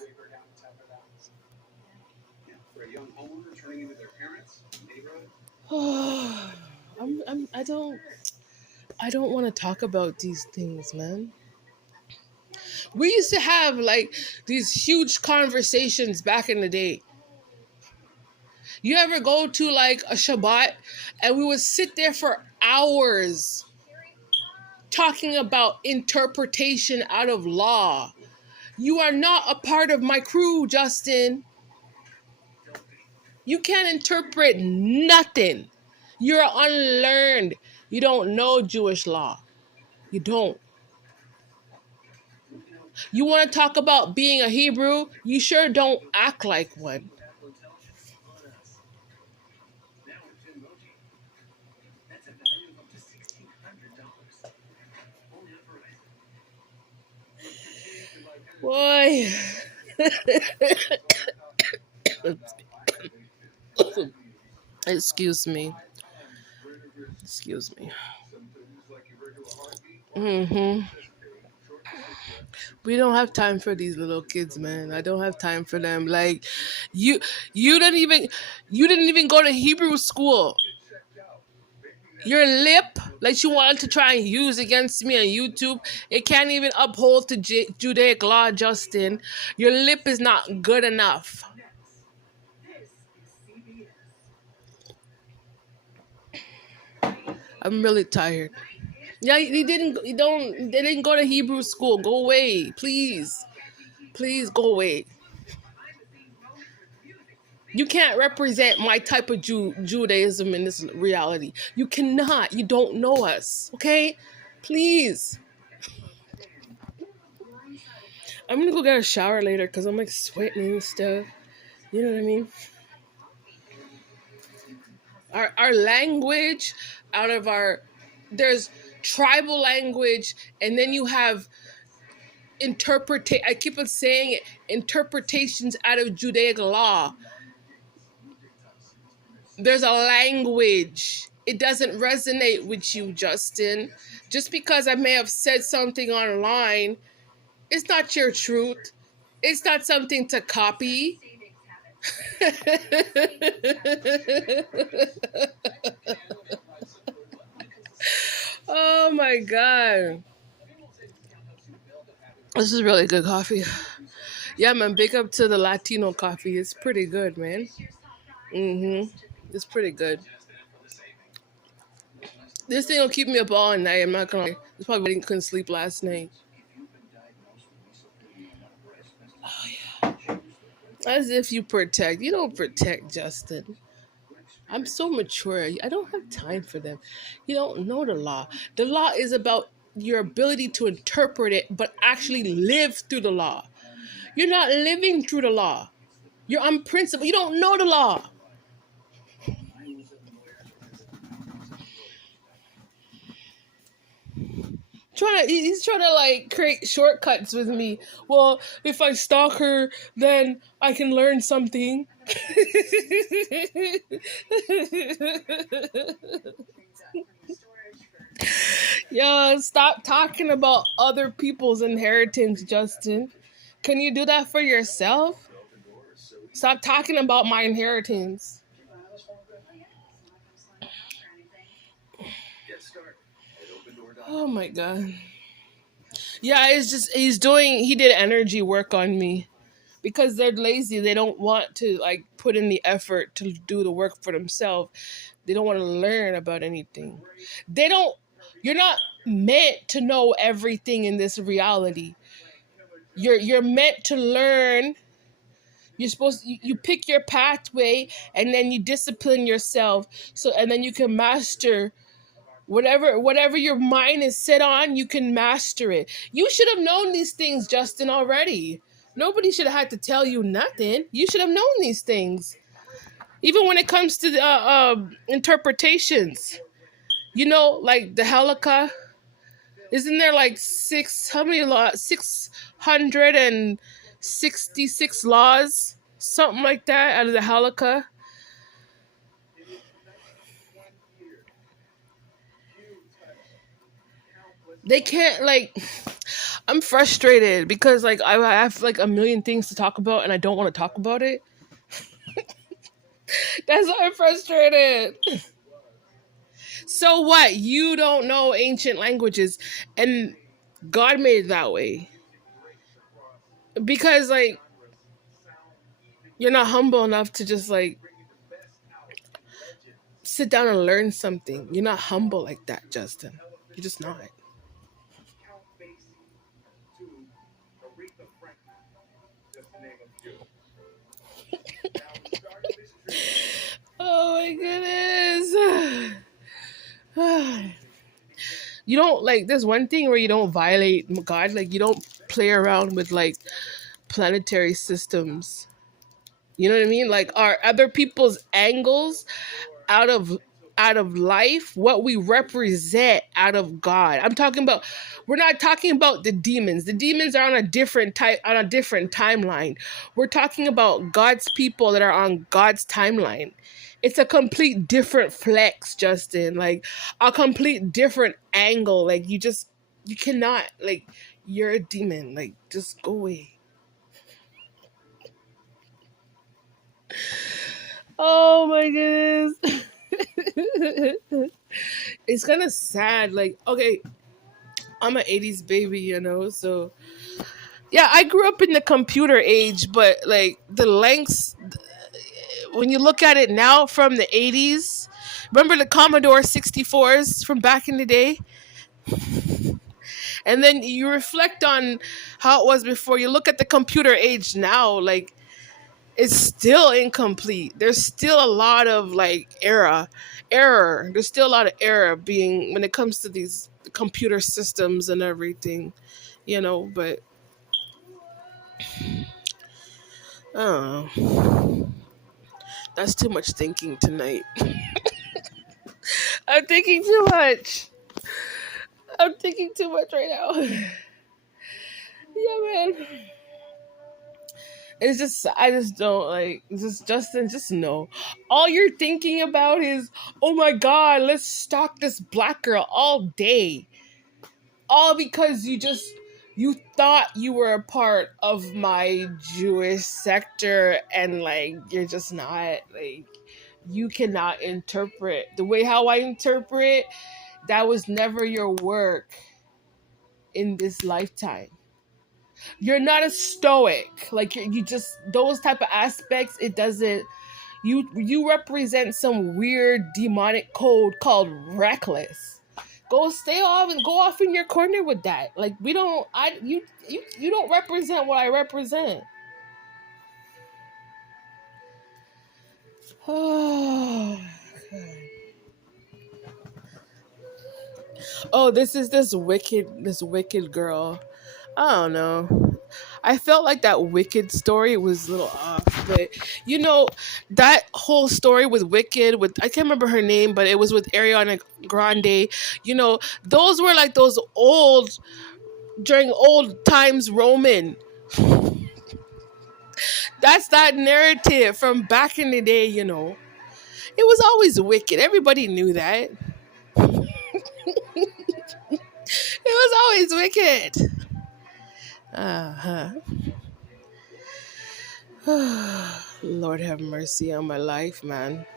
I don't want to talk about these things, man. We used to have like these huge conversations back in the day. You ever go to like a Shabbat and we would sit there for hours talking about interpretation out of law. You are not a part of my crew, Justin. You can't interpret nothing. You're unlearned. You don't know Jewish law. You don't. You want to talk about being a Hebrew? You sure don't act like one. Boy. Excuse me. Excuse me. Mm-hmm. We don't have time for these little kids, man. I don't have time for them. Like you you didn't even go to Hebrew school. Your lip, like you wanted to try and use against me on YouTube, it can't even uphold to Judaic law, Justin. Your lip is not good enough. I'm really tired. Yeah, he didn't. You don't. They didn't go to Hebrew school. Go away, please. Please go away. You can't represent my type of Judaism in this reality. You cannot. You don't know us. Okay? Please. I'm gonna go get a shower later because I'm like sweating and stuff. You know what I mean? Our language, out of our, there's tribal language, and then you have I keep on saying it, interpretations out of Judaic law. There's a language. It doesn't resonate with you, Justin. Just because I may have said something online, it's not your truth. It's not something to copy. Oh my god. This is really good coffee. Yeah, man, big up to the Latino coffee. It's pretty good, man. Mm-hmm. It's pretty good. This thing will keep me up all night. I'm not gonna lie. It's probably why I couldn't sleep last night. As if you protect. You don't protect, Justin. I'm so mature. I don't have time for them. You don't know the law. The law is about your ability to interpret it, but actually live through the law. You're not living through the law. You're unprincipled. You don't know the law. He's trying to like create shortcuts with me. Well, if I stalk her, then I can learn something. Yo, stop talking about other people's inheritance, Justin. Can you do that for yourself? Stop talking about my inheritance. Oh my god. Yeah, it's just he did energy work on me because they're lazy. They don't want to like put in the effort to do the work for themselves. They don't want to learn about anything. They don't You're not meant to know everything in this reality. You're meant to learn. You pick your pathway and then you discipline yourself, so and then you can master whatever your mind is set on. You can master it. You should have known these things, Justin, already. Nobody should have had to tell you nothing. You should have known these things. Even when it comes to the interpretations, like the halakha, isn't there like how many laws? 666 laws, something like that, out of the halakha. They can't like. I'm frustrated because like I have like a million things to talk about and I don't want to talk about it. That's why I'm frustrated. So what? You don't know ancient languages, and God made it that way because like you're not humble enough to just like sit down and learn something. You're not humble like that, Justin. You're just not. Oh my goodness. You don't like there's one thing where you don't violate God, like you don't play around with like planetary systems. You know what I mean? Like are other people's angles out of life what we represent out of God. We're not talking about the demons. The demons are on a different timeline. We're talking about God's people that are on God's timeline. It's a complete different flex, Justin. Like a complete different angle. Like you cannot like you're a demon. Like just go away. Oh my goodness. It's kind of sad. Like, okay, I'm an 80s baby, so yeah, I grew up in the computer age, but like the lengths, when you look at it now from the 80s, remember the Commodore 64s from back in the day? And then you reflect on how it was before. You look at the computer age now, like it's still incomplete. There's still a lot of like error. There's still a lot of error being when it comes to these computer systems and everything, but I don't know. That's too much thinking tonight. I'm thinking too much. I'm thinking too much right now. Yeah, man. It's just I just don't like just Justin, just no. All you're thinking about is, oh my god, let's stalk this black girl all day. All because you thought you were a part of my Jewish sector and like you're just not like you cannot interpret the way how I interpret that was never your work in this lifetime. You're not a stoic. Like you just those type of aspects. It doesn't. You represent some weird demonic code called reckless. Go stay off and go off in your corner with that. Like we don't. You don't represent what I represent. Oh, this is this wicked girl. I don't know. I felt like that Wicked story was a little off, but that whole story with Wicked, with I can't remember her name, but it was with Ariana Grande. Those were like those old during old times Roman. That's that narrative from back in the day. It was always Wicked. Everybody knew that. It was always Wicked. Uh huh. Lord have mercy on my life, man.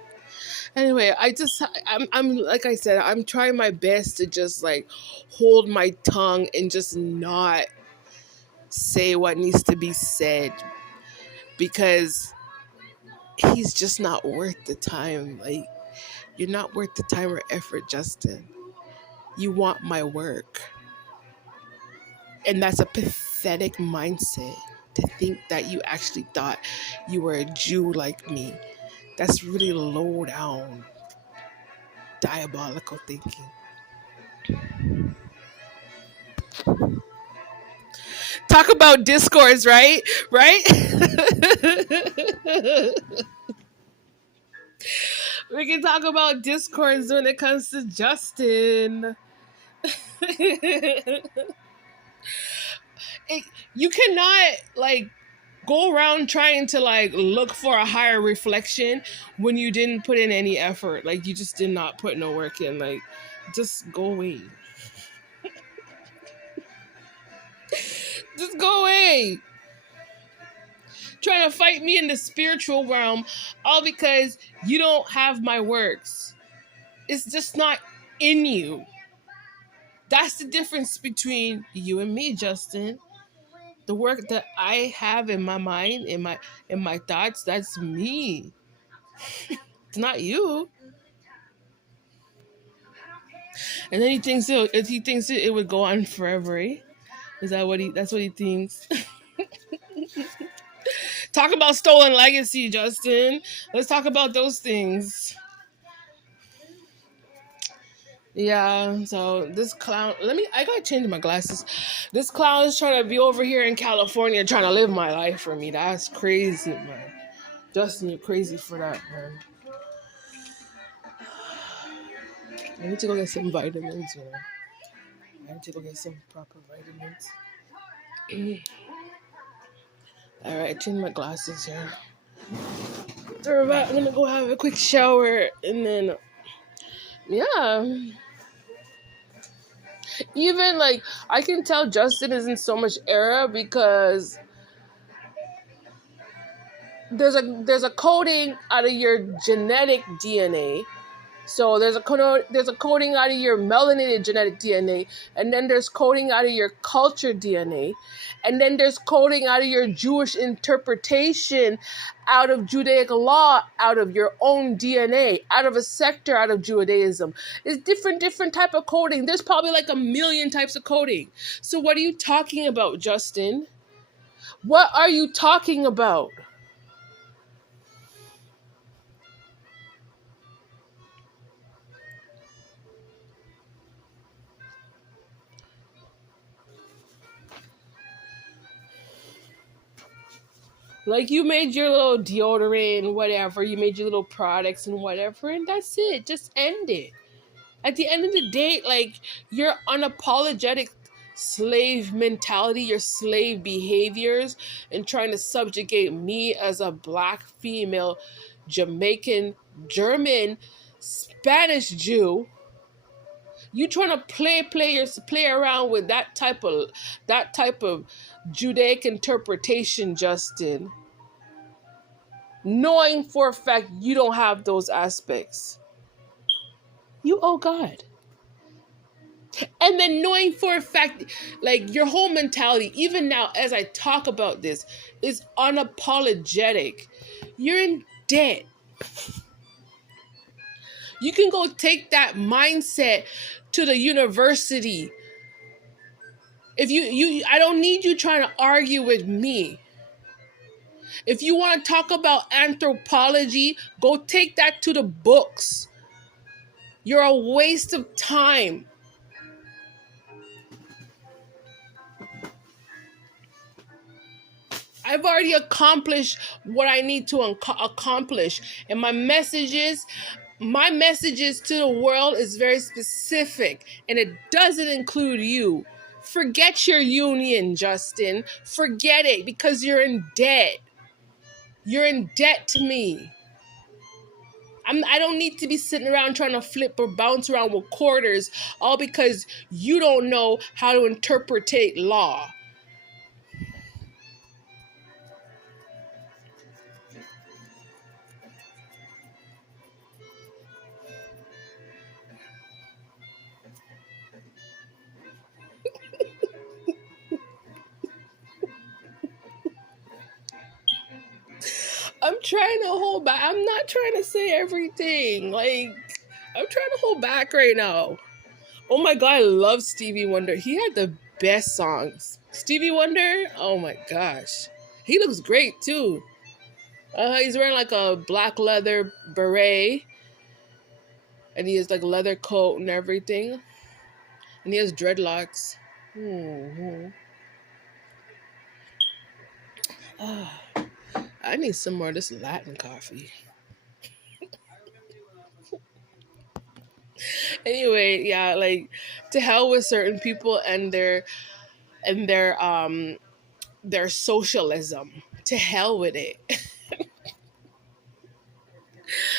Anyway, I'm like I said, I'm trying my best to just like hold my tongue and just not say what needs to be said because he's just not worth the time. Like you're not worth the time or effort, Justin. You want my work. And that's a pathetic mindset to think that you actually thought you were a Jew like me. That's really low down, diabolical thinking. Talk about discourse, right? Right? We can talk about discourse when it comes to Justin. You cannot like go around trying to like look for a higher reflection when you didn't put in any effort. Like you just did not put no work in. Like just go away. Just go away. Trying to fight me in the spiritual realm all because you don't have my works. It's just not in you. That's the difference between you and me, Justin. The work that I have in my mind, in my thoughts, that's me. It's not you. And then he thinks it would go on forever. Eh? Is that what that's what he thinks? Talk about stolen legacy, Justin. Let's talk about those things. Yeah, so this clown, I gotta change my glasses. This clown is trying to be over here in California trying to live my life for me. That's crazy, man. Justin, you're crazy for that, man. I need to go get some vitamins, I need to go get some proper vitamins. Alright, change my glasses here. I'm gonna go have a quick shower and then, yeah. Even like, I can tell Justin is in so much error because there's a coding out of your genetic DNA So there's a coding out of your melanated genetic DNA, and then there's coding out of your culture DNA, and then there's coding out of your Jewish interpretation, out of Judaic law, out of your own DNA, out of a sector out of Judaism. It's different type of coding. There's probably like a million types of coding. So what are you talking about, Justin? What are you talking about? Like, you made your little deodorant, whatever, you made your little products and whatever, and that's it. Just end it. At the end of the day, like, your unapologetic slave mentality, your slave behaviors, and trying to subjugate me as a black female, Jamaican, German, Spanish Jew. You trying to play around with that type of Judaic interpretation, Justin, knowing for a fact you don't have those aspects. You owe God. And then knowing for a fact, like, your whole mentality, even now as I talk about this, is unapologetic. You're in debt. You can go take that mindset to the university. If you I don't need you trying to argue with me. If you want to talk about anthropology, go take that to the books. You're a waste of time. I've already accomplished what I need to accomplish. And my messages to the world is very specific, and it doesn't include you. Forget your union, Justin. Forget it, because you're in debt. You're in debt to me. I don't need to be sitting around trying to flip or bounce around with quarters, all because you don't know how to interpretate law. I'm trying to hold back. I'm not trying to say everything. Like, I'm trying to hold back right now. Oh my god, I love Stevie Wonder. He had the best songs. Stevie Wonder, oh my gosh. He looks great too. He's wearing like a black leather beret, and he has like a leather coat and everything. And he has dreadlocks. Mm-hmm. I need some more of this Latin coffee. Anyway, yeah, like, to hell with certain people and their socialism. To hell with it.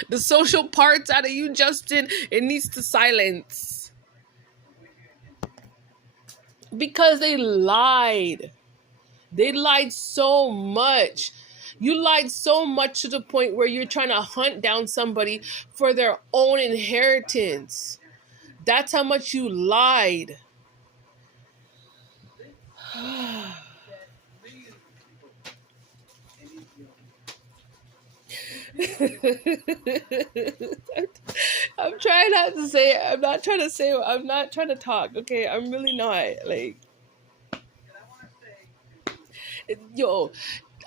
The social parts out of you, Justin, it needs to silence. Because they lied. They lied so much. You lied so much to the point where you're trying to hunt down somebody for their own inheritance. That's how much you lied. I'm trying not to say it. I'm not trying to talk, okay? I'm really not. Like, yo,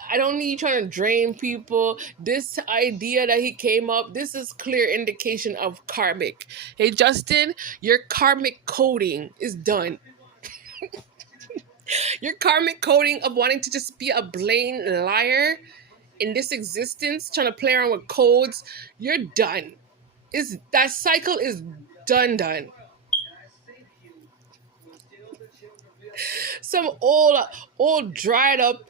I don't need you trying to drain people. This idea that he came up, this is clear indication of karmic. Hey, Justin, your karmic coding is done. Your karmic coding of wanting to just be a blatant liar in this existence, trying to play around with codes, you're done. That cycle is done. Some old dried up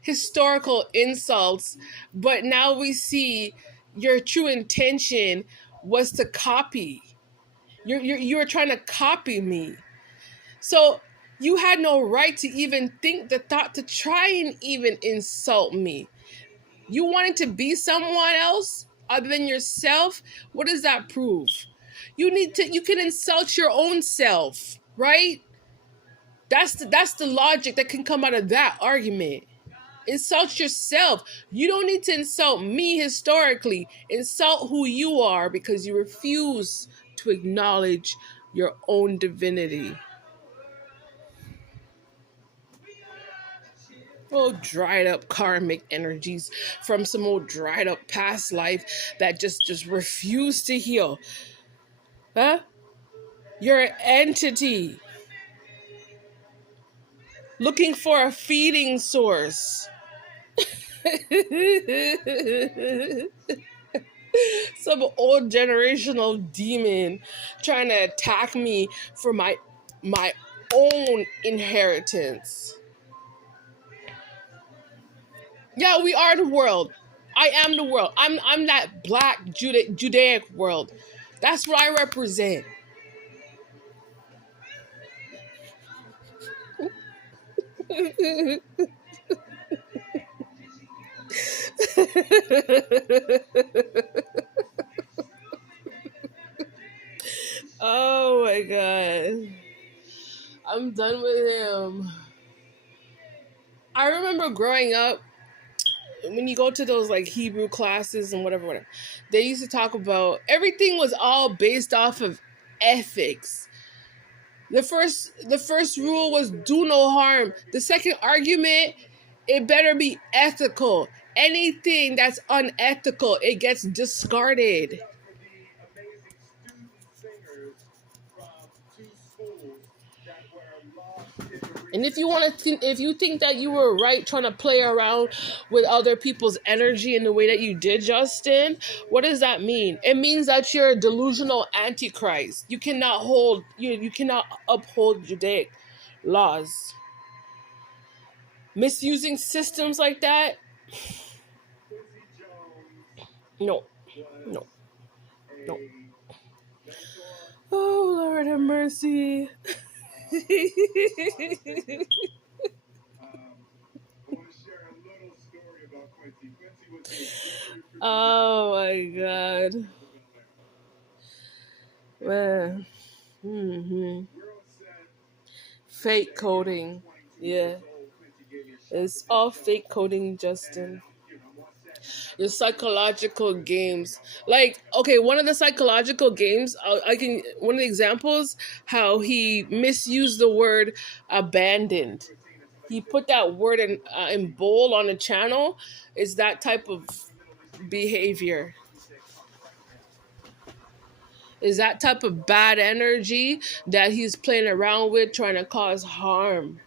historical insults, but now we see your true intention was to copy. You were trying to copy me. So you had no right to even think the thought to try and even insult me. You wanted to be someone else? other than yourself, what does that prove? You can insult your own self, right? That's the logic that can come out of that argument. Insult yourself. You don't need to insult me historically. Insult who you are because you refuse to acknowledge your own divinity. Oh, dried up karmic energies from some old dried up past life that just refuse to heal. Huh? You're an entity looking for a feeding source. Some old generational demon trying to attack me for my own inheritance. Yeah, we are the world. I am the world. I'm that black Judaic world. That's what I represent. Oh my god. I'm done with him. I remember growing up, when you go to those like Hebrew classes and whatever, they used to talk about everything was all based off of ethics. The first rule was do no harm. The second argument, it better be ethical. Anything that's unethical, it gets discarded. And if you think that you were right trying to play around with other people's energy in the way that you did, Justin, what does that mean? It means that you're a delusional antichrist. You cannot uphold Judaic laws. Misusing systems like that? No. No. No. Oh, Lord have mercy. Oh my god. Man. Fake coding. Yeah. It's all fake coding, Justin. Your psychological games. Like, okay, one of the psychological games, one of the examples, how he misused the word abandoned. He put that word in bold on the channel. Is that type of behavior. Is that type of bad energy that he's playing around with, trying to cause harm.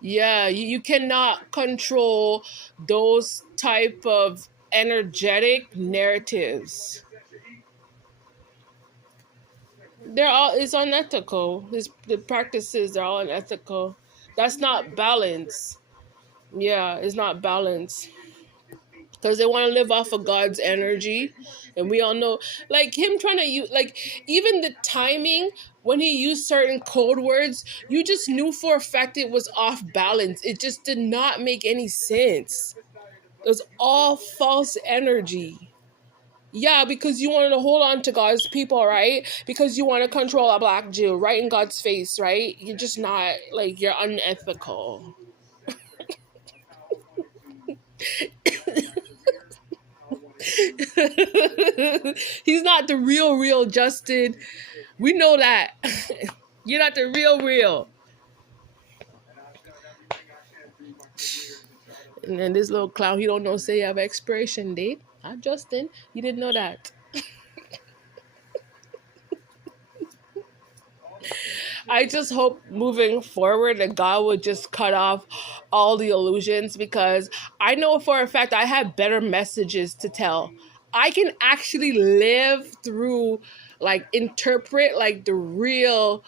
Yeah, you cannot control those type of energetic narratives. It's unethical. The practices are all unethical. That's not balance. Yeah, it's not balance. Because they want to live off of God's energy. And we all know, like him trying to use, like even the timing when he used certain code words, you just knew for a fact it was off balance. It just did not make any sense. It was all false energy. Yeah, because you wanted to hold on to God's people, right? Because you want to control a black Jew right in God's face, right? You're just not, like, you're unethical. He's not the real Justin. We know that. You're not the real. And then this little clown, he don't know say you have expiration date. Justin, you didn't know that. I just hope moving forward that God would just cut off all the illusions, because I know for a fact I have better messages to tell. I can actually live through, like, interpret, like, the real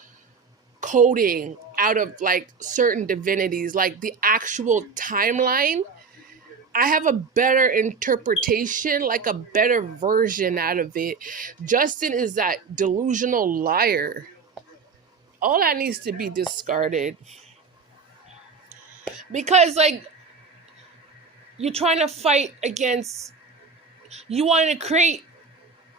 coding out of, like, certain divinities, like the actual timeline. I have a better interpretation, like a better version out of it. Justin is that delusional liar. All that needs to be discarded. Because, like, you're trying to fight against You want to create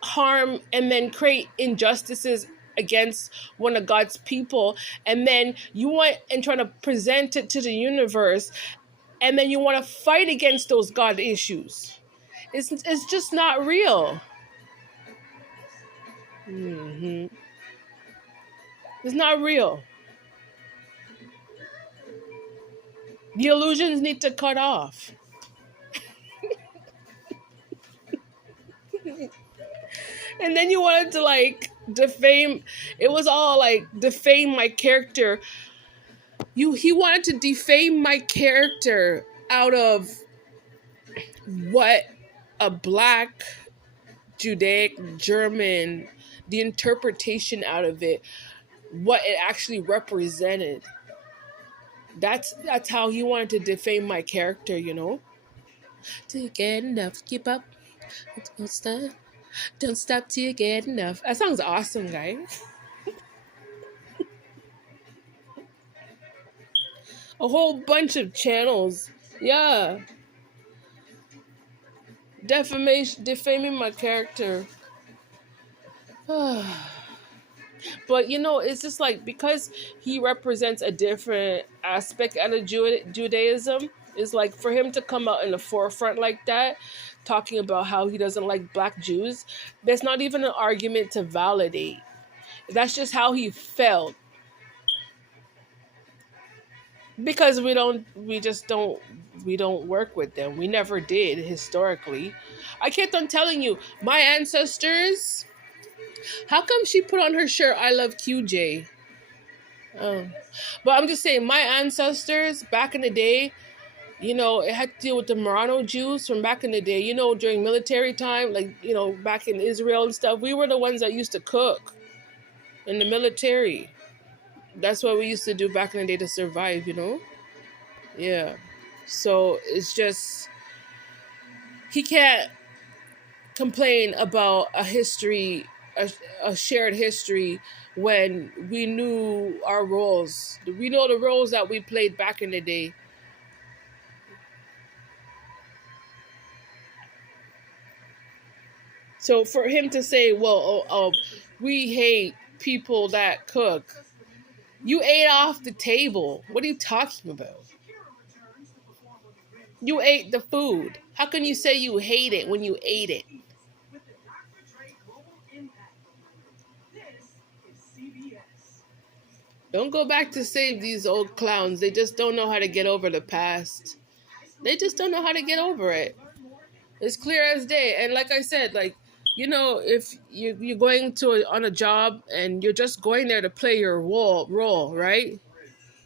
harm and then create injustices against one of God's people, and then you want and trying to present it to the universe, and then you want to fight against those God issues. It's just not real. hmm It's not real. The illusions need to cut off. And then you wanted to like defame. It was all like defame my character. He wanted to defame my character out of what a black Judaic German, the interpretation out of it, what it actually represented. That's how he wanted to defame my character, you know. To get enough, keep up, don't stop till you get enough. That song's awesome, guys. A whole bunch of channels, yeah, defaming my character. But you know, it's just like because he represents a different aspect out of Judaism, it's like for him to come out in the forefront like that, talking about how he doesn't like black Jews, there's not even an argument to validate. That's just how he felt. Because we don't work with them. We never did historically. I kept on telling you, my ancestors. How come she put on her shirt I love QJ? Oh. But I'm just saying, my ancestors back in the day, you know, it had to deal with the Marano Jews from back in the day, you know, during military time, like, you know, back in Israel and stuff. We were the ones that used to cook in the military. That's what we used to do back in the day to survive, you know? Yeah. So it's just, he can't complain about a history, a shared history, when we knew our roles. We know the roles that we played back in the day. So for him to say, well, we hate people that cook. You ate off the table. What are you talking about? You ate the food. How can you say you hate it when you ate it? Don't go back to save these old clowns. They just don't know how to get over the past. They just don't know how to get over it. It's clear as day. And like I said, like, you know, if you're going on a job and you're just going there to play your role, right?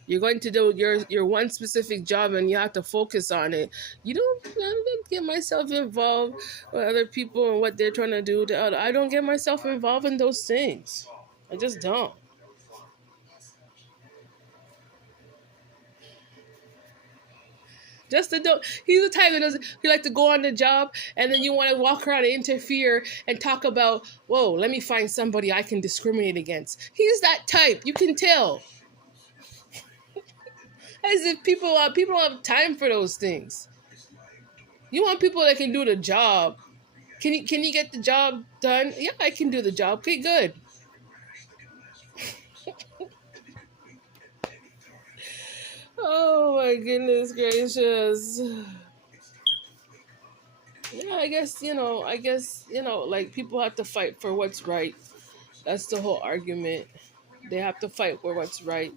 You're going to do your one specific job and you have to focus on it. I don't get myself involved with other people and what they're trying to do. I don't get myself involved in those things. I just don't. Just to do, he's the type that doesn't. He like to go on the job, and then you want to walk around and interfere and talk about, whoa, let me find somebody I can discriminate against. He's that type. You can tell. As if people don't have time for those things. You want people that can do the job. Can you get the job done? Yeah, I can do the job. Okay, good. Oh my goodness gracious. Yeah, I guess, like people have to fight for what's right. That's the whole argument. They have to fight for what's right.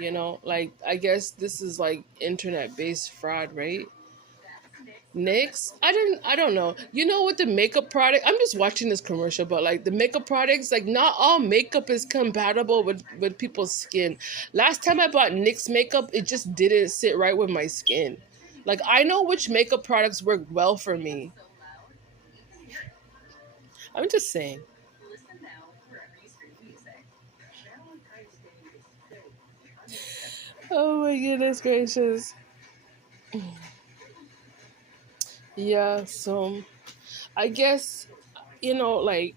Like I guess this is like internet based fraud, right? Next, I don't know. You know what the makeup product? I'm just watching this commercial, but like the makeup products, like not all makeup is compatible with people's skin. Last time I bought NYX makeup, it just didn't sit right with my skin. Like I know which makeup products work well for me. I'm just saying. Oh my goodness gracious. Yeah, so I guess like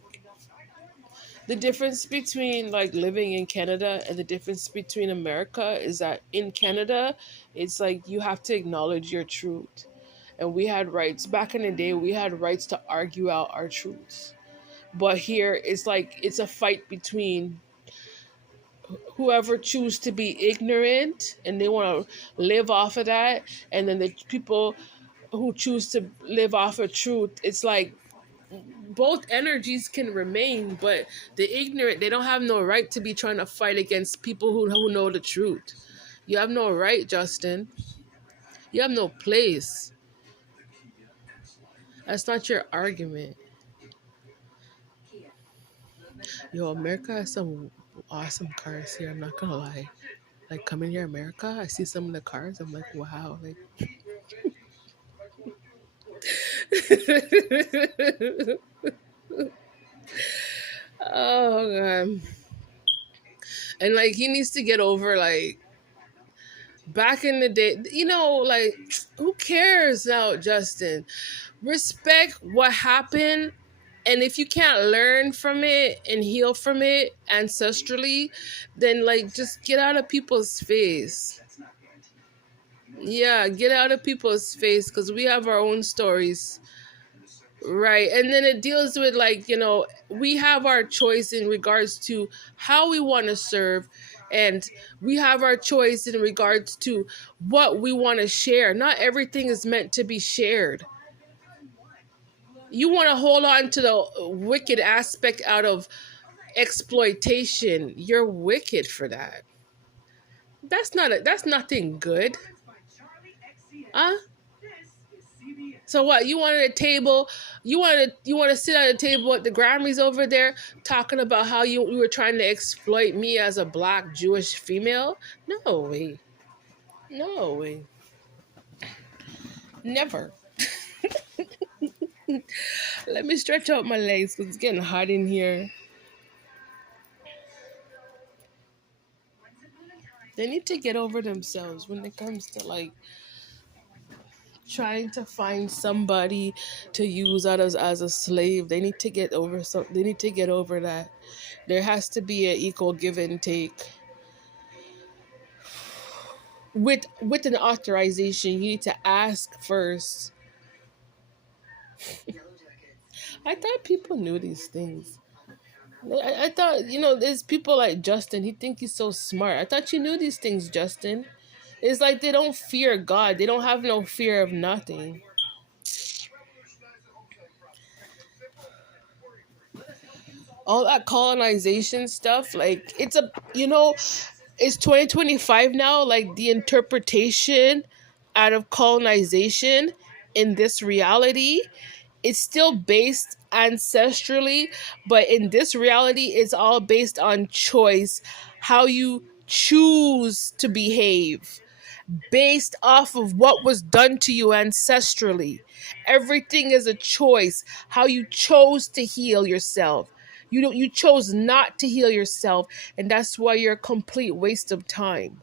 the difference between like living in Canada and the difference between America is that in Canada, it's like you have to acknowledge your truth. and we had rights. Back in the day, we had rights to argue out our truths. But here, it's like it's a fight between whoever choose to be ignorant and they want to live off of that, and then the people who choose to live off of truth. It's like both energies can remain, but the ignorant, they don't have no right to be trying to fight against people who know the truth. You have no right, Justin. You have no place. That's not your argument. Yo, America has some awesome cars here. I'm not gonna lie. Like coming here, America, I see some of the cars. I'm like, wow. Like, oh god. And like, he needs to get over like back in the day. Like, who cares now, Justin? Respect what happened, and if you can't learn from it and heal from it ancestrally, then like just get out of people's face. Yeah, get out of people's face, because we have our own stories. Right. And then it deals with like, we have our choice in regards to how we want to serve, and we have our choice in regards to what we want to share. Not everything is meant to be shared. You want to hold on to the wicked aspect out of exploitation. You're wicked for that. That's nothing good. Huh? So what? You wanted a table? You want to sit at a table at the Grammys over there talking about how you were trying to exploit me as a black Jewish female? No way. No way. Never. Let me stretch out my legs because it's getting hot in here. They need to get over themselves when it comes to like trying to find somebody to use as a slave. They need to get over they need to get over that. There has to be an equal give and take. With an authorization, you need to ask first. I thought people knew these things. I thought, there's people like Justin. He think he's so smart. I thought you knew these things, Justin. It's like they don't fear God. They don't have no fear of nothing. All that colonization stuff, like it's 2025 now. Like the interpretation out of colonization in this reality, it's still based ancestrally, but in this reality, it's all based on choice, how you choose to behave based off of what was done to you ancestrally. Everything is a choice, how you chose to heal yourself. You chose not to heal yourself, and that's why you're a complete waste of time.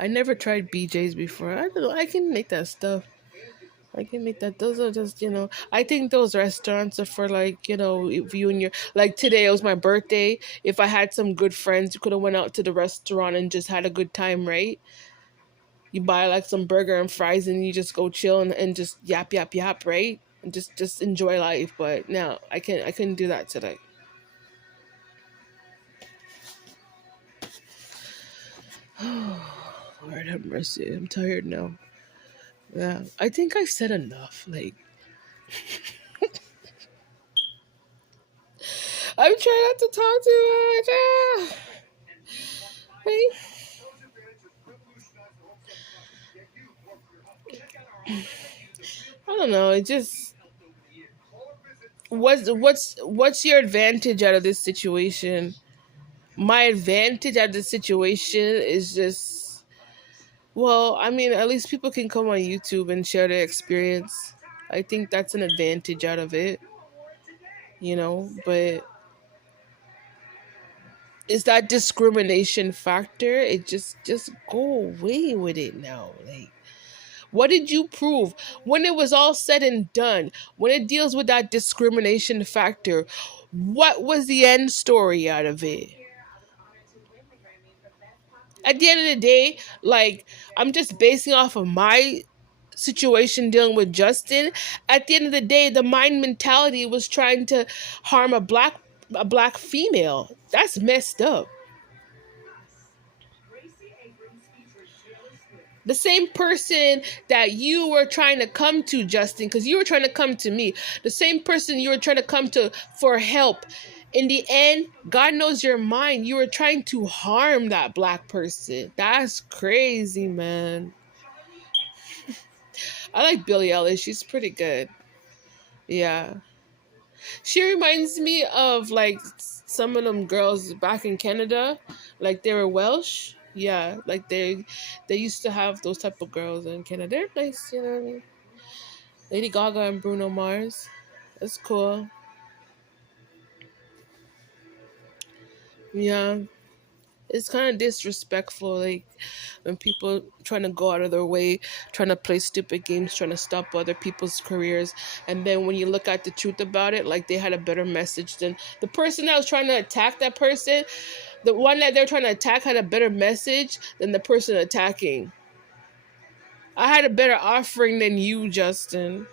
I never tried BJ's before. I don't know. I can make that stuff. I can make that. Those are just, I think those restaurants are for like, if you and your, like today it was my birthday. If I had some good friends, you could have went out to the restaurant and just had a good time, right? You buy like some burger and fries and you just go chill and just yap, yap, yap, right? And just enjoy life. But no, I couldn't do that today. Lord have mercy. I'm tired now. Yeah, I think I've said enough. Like, I'm trying not to talk too much. Hey. I don't know. It just what's your advantage out of this situation? My advantage out of this situation is just, well, I mean, at least people can come on YouTube and share their experience. I think that's an advantage out of it, but it's that discrimination factor. It just go away with it now. Like, what did you prove when it was all said and done? When it deals with that discrimination factor, what was the end story out of it? At the end of the day, like, I'm just basing off of my situation dealing with Justin. At the end of the day, the mind mentality was trying to harm a black female. That's messed up. The same person that you were trying to come to, Justin, because you were trying to come to me, the same person you were trying to come to for help. In the end, God knows your mind. You were trying to harm that black person. That's crazy, man. I like Billie Eilish. She's pretty good. Yeah. She reminds me of like some of them girls back in Canada. Like they were Welsh. Yeah. Like they used to have those type of girls in Canada. They're nice, you know what I mean? Lady Gaga and Bruno Mars. That's cool. Yeah. It's kind of disrespectful, like when people trying to go out of their way, trying to play stupid games, trying to stop other people's careers, and then when you look at the truth about it, like they had a better message than the person that was trying to attack that person. The one that they're trying to attack had a better message than the person attacking. I had a better offering than you, Justin.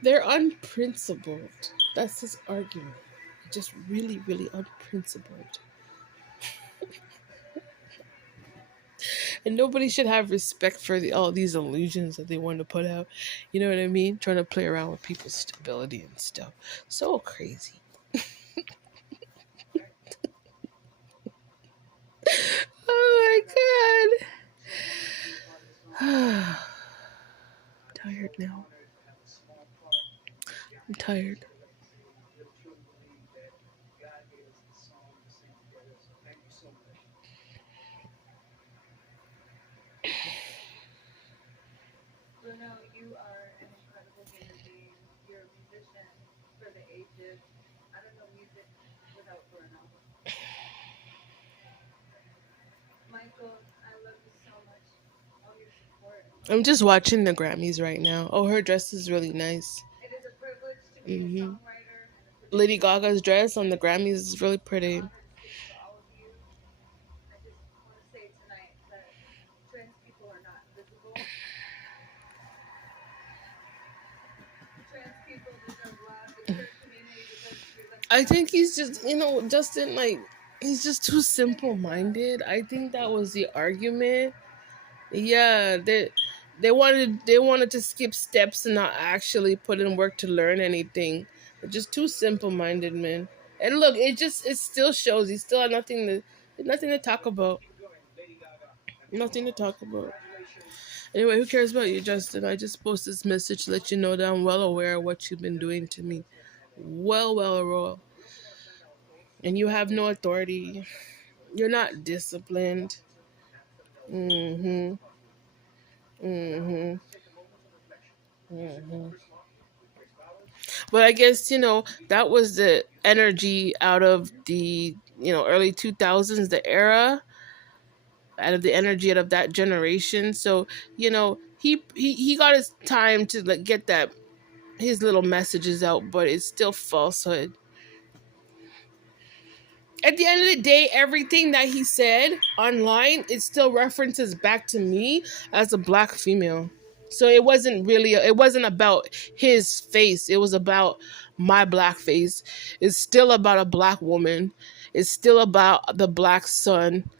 They're unprincipled. That's his argument. Just really, really unprincipled. And nobody should have respect for all these illusions that they want to put out. You know what I mean? Trying to play around with people's stability and stuff. So crazy. Oh my god. I'm tired now. I'm tired. I'm just watching the Grammys right now. Oh, her dress is really nice. Hmm. Lady Gaga's dress on the Grammys is really pretty. I think he's just, Justin, like, he's just too simple minded. I think that was the argument. Yeah, they wanted to skip steps and not actually put in work to learn anything. They're just too simple minded, man. And look, it still shows he still had nothing to talk about. Nothing to talk about. Anyway, who cares about you, Justin? I just post this message to let you know that I'm well aware of what you've been doing to me. Well, Raw. And you have no authority. You're not disciplined. Mm-hmm. Mm-hmm. Mm-hmm. But I guess, that was the energy out of the, early 2000s, the era, out of the energy out of that generation. So, he got his time to like get that his little messages out, but it's still falsehood. At the end of the day, everything that he said online, it still references back to me as a black female. So it wasn't about his face. It was about my black face. It's still about a black woman. It's still about the black sun.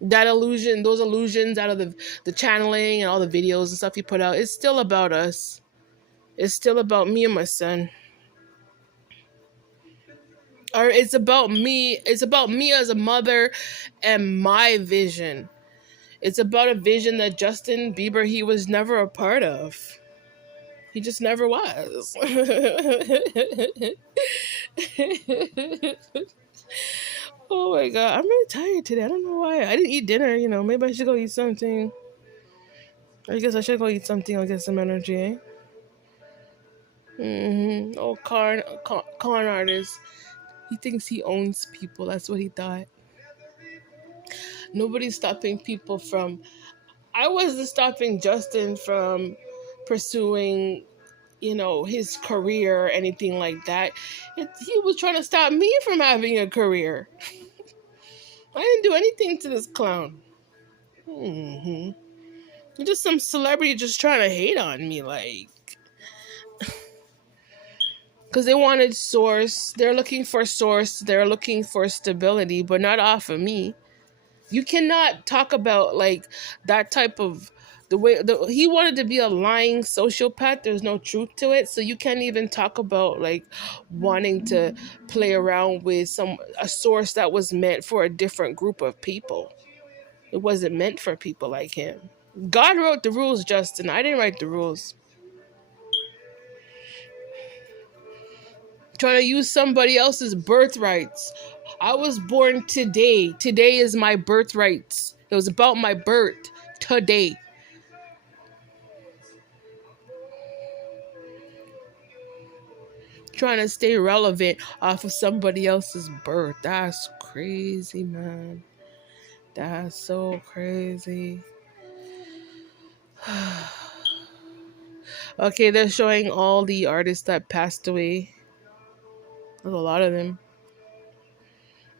That illusion, those illusions out of the channeling and all the videos and stuff he put out, it's still about us. It's still about me and my son. Or it's about me as a mother and my vision. It's about a vision that Justin Bieber, he was never a part of. He just never was. Oh my god, I'm really tired today. I don't know why. I didn't eat dinner, maybe I should go eat something. I guess I should go eat something. I'll get some energy, eh? Oh, con artist. He thinks he owns people. That's what he thought. Nobody's stopping people from. I wasn't stopping Justin from pursuing his career or anything like that. He was trying to stop me from having a career. I didn't do anything to this clown. hmm Just some celebrity just trying to hate on me, like, because they wanted source. They're looking for source. They're looking for stability, but not off of me. You cannot talk about like that type of he wanted to be a lying sociopath. There's no truth to it, so you can't even talk about like wanting to play around with a source that was meant for a different group of people. It wasn't meant for people like him. God wrote the rules, Justin. I didn't write the rules. Trying to use somebody else's birthrights. I was born today. Today is my birthrights. It was about my birth today. Trying to stay relevant off of somebody else's birth. That's crazy, man. That's so crazy. Okay, they're showing all the artists that passed away. There's a lot of them.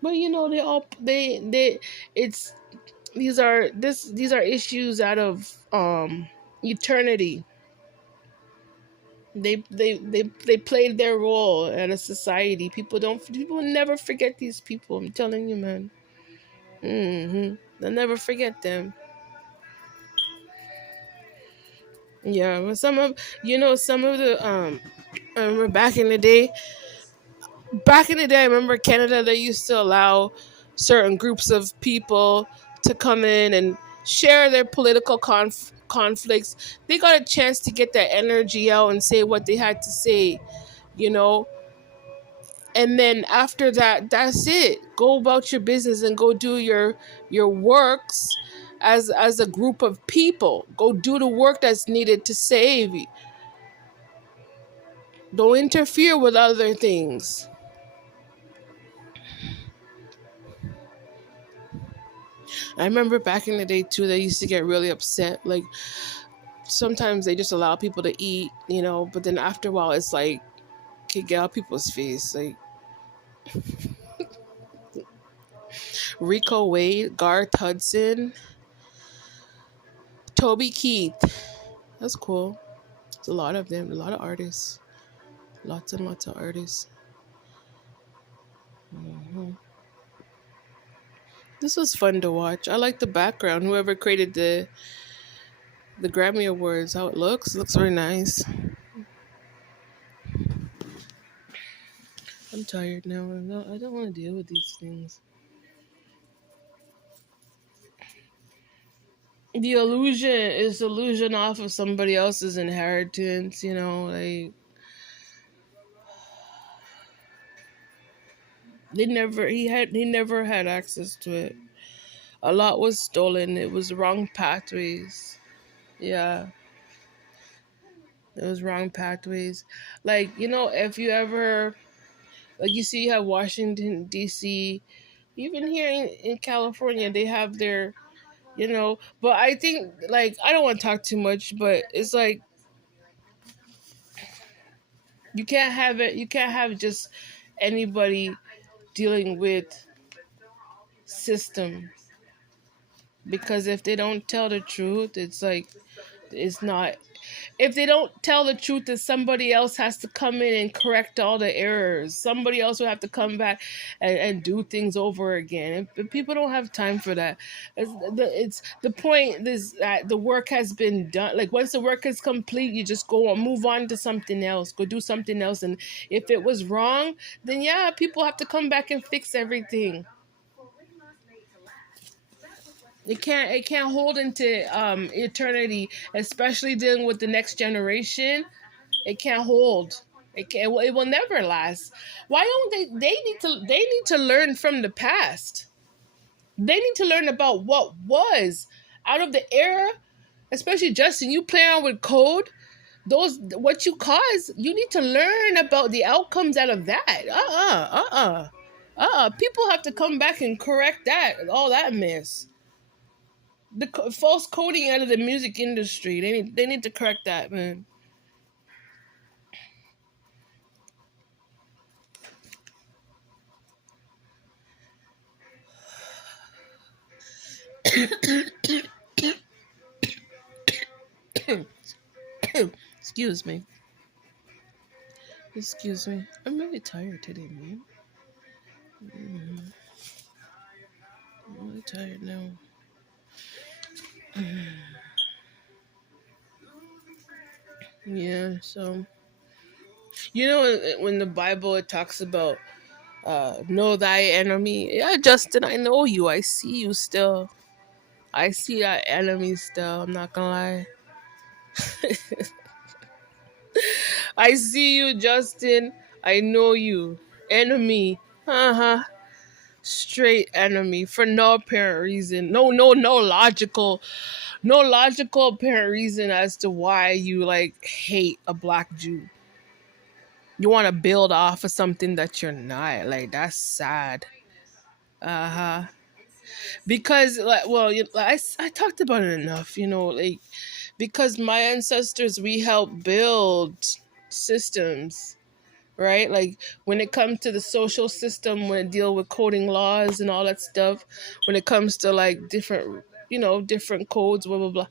But they all they it's these are issues out of eternity. They played their role at a society. People never forget these people. I'm telling you, man. They'll never forget them. Yeah, but some of the I remember back in the day, I remember Canada, they used to allow certain groups of people to come in and share their political conflicts. They got a chance to get that energy out and say what they had to say, you know. And then after that, that's it. Go about your business and go do your works as a group of people. Go do the work that's needed to save you. Don't interfere with other things. I remember back in the day too, they used to get really upset. Like sometimes they just allow people to eat, but then after a while it's like could get out people's face. Like Rico Wade, Garth Hudson, Toby Keith. That's cool. There's a lot of them, a lot of artists. Lots and lots of artists. hmm This was fun to watch. I like the background. Whoever created the Grammy Awards, how it looks very nice. I'm tired now. I don't want to deal with these things. The illusion is illusion off of somebody else's inheritance, like he never had access to it. A lot was stolen. It was wrong pathways. Yeah, it was wrong pathways. Like, if you ever like you see you have Washington DC, even here in California, they have their but I think like I don't want to talk too much, but it's like you can't have just anybody dealing with system, because if they don't tell the truth, it's like it's not if they don't tell the truth, then somebody else has to come in and correct all the errors. Somebody else will have to come back and do things over again. And people don't have time for that. It's the point is that the work has been done. Like once the work is complete, you just go on, move on to something else, go do something else. And if it was wrong, then yeah, people have to come back and fix everything. It can't hold into eternity, especially dealing with the next generation. It can't hold. It will never last. Why don't they need to learn from the past. They need to learn about what was out of the era, especially Justin, you play around with code. Those what you cause, you need to learn about the outcomes out of that. People have to come back and correct that, all that mess. False coding out of the music industry. They need to correct that, man. Excuse me. Excuse me. I'm really tired today, man. Mhm. I'm really tired now. Yeah, so when the Bible it talks about know thy enemy. Yeah, Justin, I know you. I see you still. I see that enemy still. I'm not gonna lie. I see you, Justin. I know you. Enemy. Uh-huh. Straight enemy for no apparent reason. No logical apparent reason as to why you like hate a black Jew. You want to build off of something that you're not. Like that's sad. Uh-huh. Because like well, I talked about it enough, like because my ancestors we helped build systems, right? Like when it comes to the social system, when it deal with coding laws and all that stuff, when it comes to like different different codes, blah blah blah,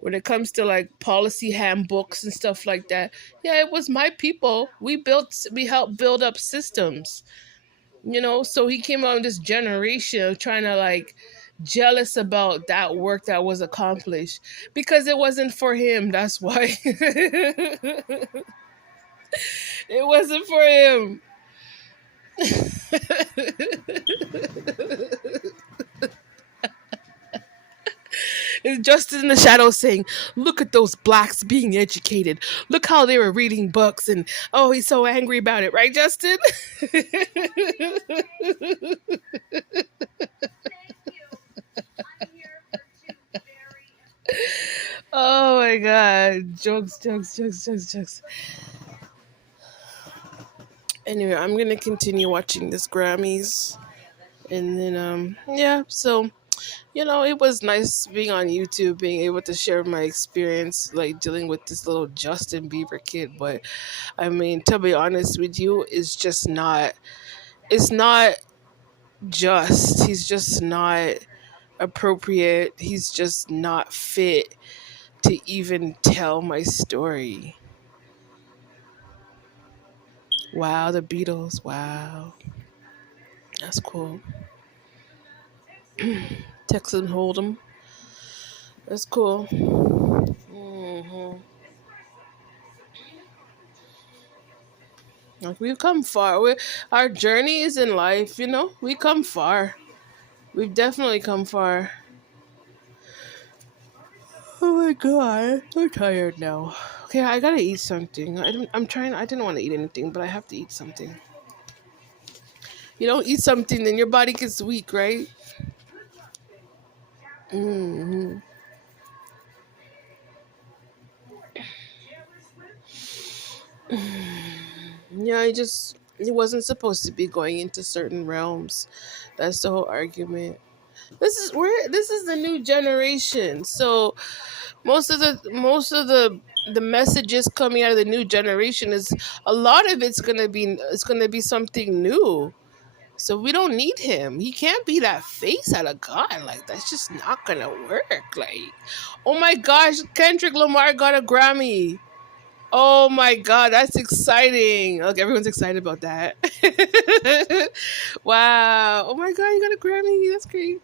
when it comes to like policy handbooks and stuff like that, yeah, it was my people. We helped build up systems, so he came out in this generation of trying to like jealous about that work that was accomplished because it wasn't for him. That's why. It wasn't for him. It's just in the shadows saying, look at those blacks being educated. Look how they were reading books and oh, he's so angry about it, right, Justin? Oh my god. Jokes, jokes, jokes, jokes, jokes. Anyway, I'm gonna continue watching this Grammys. And then yeah, so it was nice being on YouTube, being able to share my experience, like dealing with this little Justin Bieber kid. But I mean, to be honest with you, it's not just, he's just not appropriate. He's just not fit to even tell my story. Wow, the Beatles. Wow. That's cool. Texan Hold'em. That's cool. hmm Like we've come far. Our journeys in life, we come far. We've definitely come far. Oh my god, I'm tired now. Okay, I gotta eat something. I'm trying. I didn't want to eat anything, but I have to eat something. You don't eat something, then your body gets weak, right? hmm Yeah, it wasn't supposed to be going into certain realms. That's the whole argument. This is the new generation. So most of the messages coming out of the new generation is a lot of it's gonna be something new. So we don't need him. He can't be that face out of God. Like that's just not gonna work. Like, oh my gosh, Kendrick Lamar got a Grammy. Oh my god, that's exciting. Look, everyone's excited about that. Wow. Oh my god, you got a Grammy. That's great.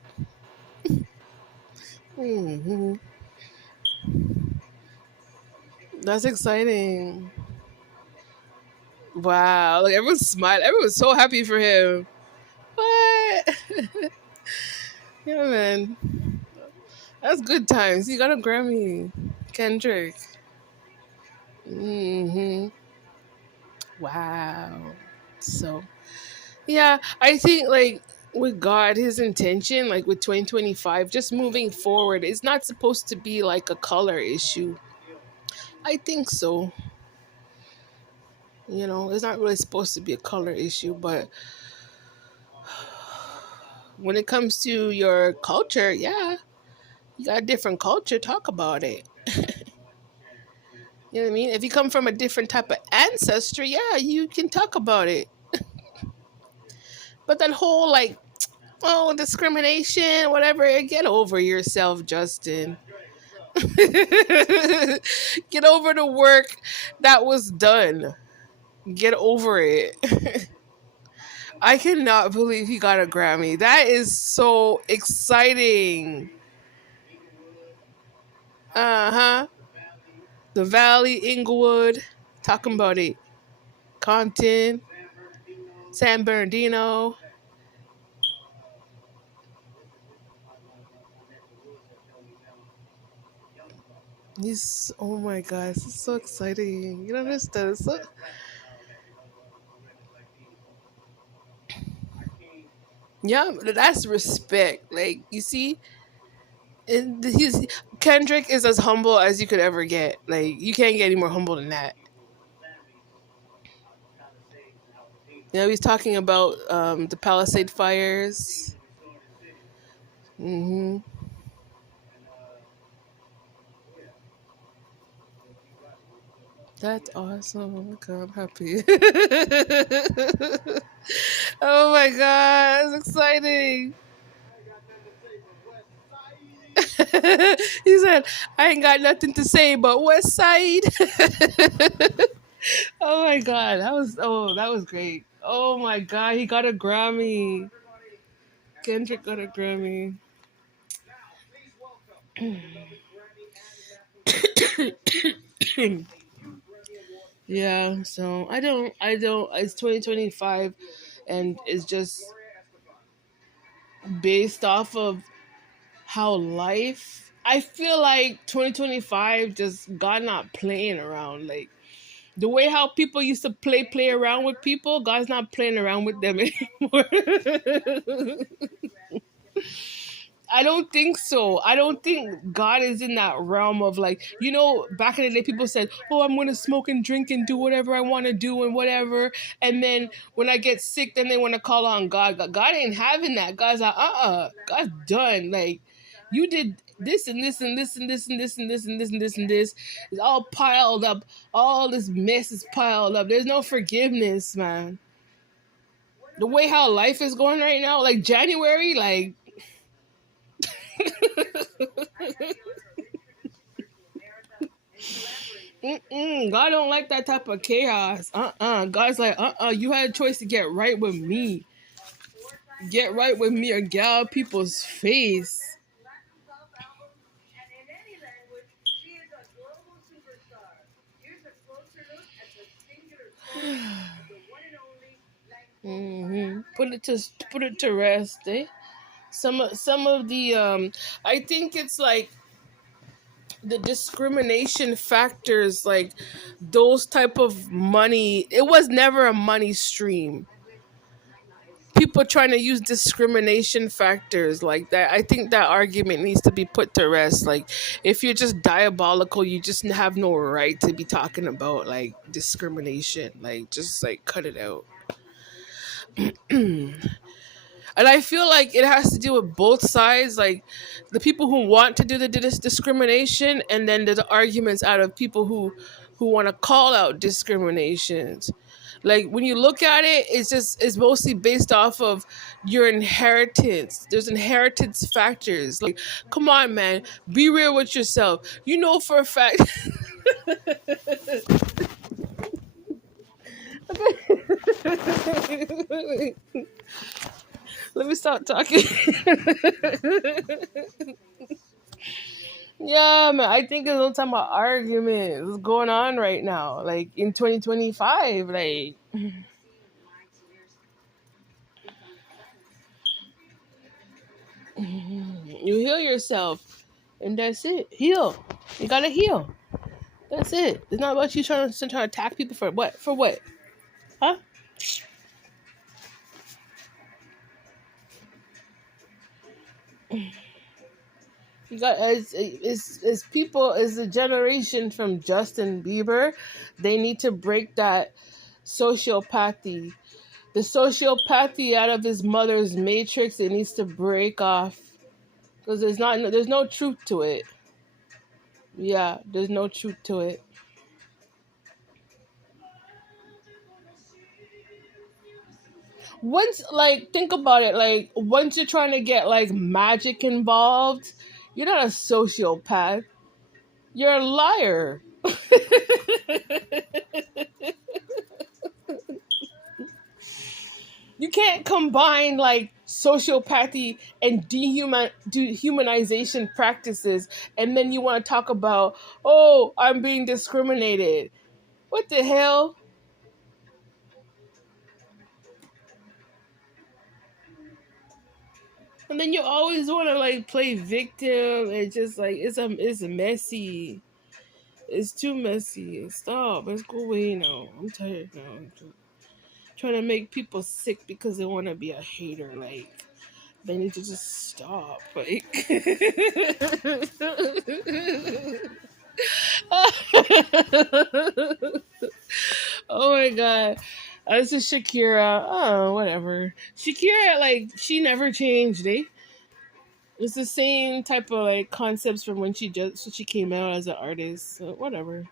hmm That's exciting. Wow. Like everyone's smiling. Everyone's so happy for him. What? Yeah, man. That's good times. You got a Grammy. Kendrick. hmm Wow. So, yeah, I think like with God, his intention, like with 2025, just moving forward, it's not supposed to be like a color issue. I think so. It's not really supposed to be a color issue, but when it comes to your culture, yeah, you got a different culture, talk about it. You know what I mean? If you come from a different type of ancestry, yeah, you can talk about it. But that whole like Oh, discrimination, whatever. Get over yourself, Justin. Get over the work that was done. Get over it. I cannot believe he got a Grammy. That is so exciting. Uh huh. The Valley, Inglewood, talking about it. Compton, San Bernardino. He's, oh my gosh, it's so exciting. You don't understand. Yeah, that's respect. Like, you see, he's Kendrick is as humble as you could ever get. Like, you can't get any more humble than that. You know, he's talking about the Palisade fires. Hmm. That's awesome. Oh my god, I'm happy. Oh my god, it's exciting. He said, I ain't got nothing to say but West Side. Oh my god, that was great. Oh my god, he got a Grammy. Kendrick got a Grammy. Yeah, so I don't it's 2025 and it's just based off of how life I feel like 2025 just God not playing around like the way how people used to play around with people, God's not playing around with them anymore. I don't think so. I don't think God is in that realm of like, back in the day, people said, oh, I'm going to smoke and drink and do whatever I want to do and whatever. And then when I get sick, then they want to call on God. God ain't having that. God's like, God's done. Like, you did this and this and this and this and this and this and this and this and this. It's all piled up. All this mess is piled up. There's no forgiveness, man. The way how life is going right now, like January, like, God don't like that type of chaos. God's like, you had a choice to get right with me. Get right with me or get out of people's face. Put it to rest, eh? Some of the I think it's like the discrimination factors, like those type of money. It was never a money stream. People trying to use discrimination factors like that. I think that argument needs to be put to rest. Like, if you're just diabolical, you just have no right to be talking about like discrimination. Like, just like cut it out. And I feel like it has to do with both sides, like the people who want to do the discrimination, and then the arguments out of people who want to call out discriminations. Like, when you look at it, it's mostly based off of your inheritance. There's inheritance factors. Like, come on, man, be real with yourself. You know for a fact. Let me stop talking. Yeah, man, I think it's no time about arguments going on right now. Like in 2025, like you heal yourself, and that's it. Heal. You gotta heal. That's it. It's not about you trying to attack people for what? For what? Huh? You got as people as a generation from Justin Bieber, they need to break that sociopathy. The sociopathy out of his mother's matrix, it needs to break off because there's no truth to it. Yeah, there's no truth to it. Once, like, think about it, like, once you're trying to get like magic involved, you're not a sociopath, you're a liar. You can't combine like sociopathy and dehumanization practices, and then you want to talk about, oh, I'm being discriminated. What the hell? And then you always want to like play victim. It's just like it's messy. It's too messy. Stop. Let's go away now. I'm tired now. I'm trying to make people sick because they want to be a hater. Like, they need to just stop. Like, oh my god. This is Shakira. Oh, whatever. Shakira, like, she never changed, eh? It's the same type of like concepts from when she came out as an artist. So whatever.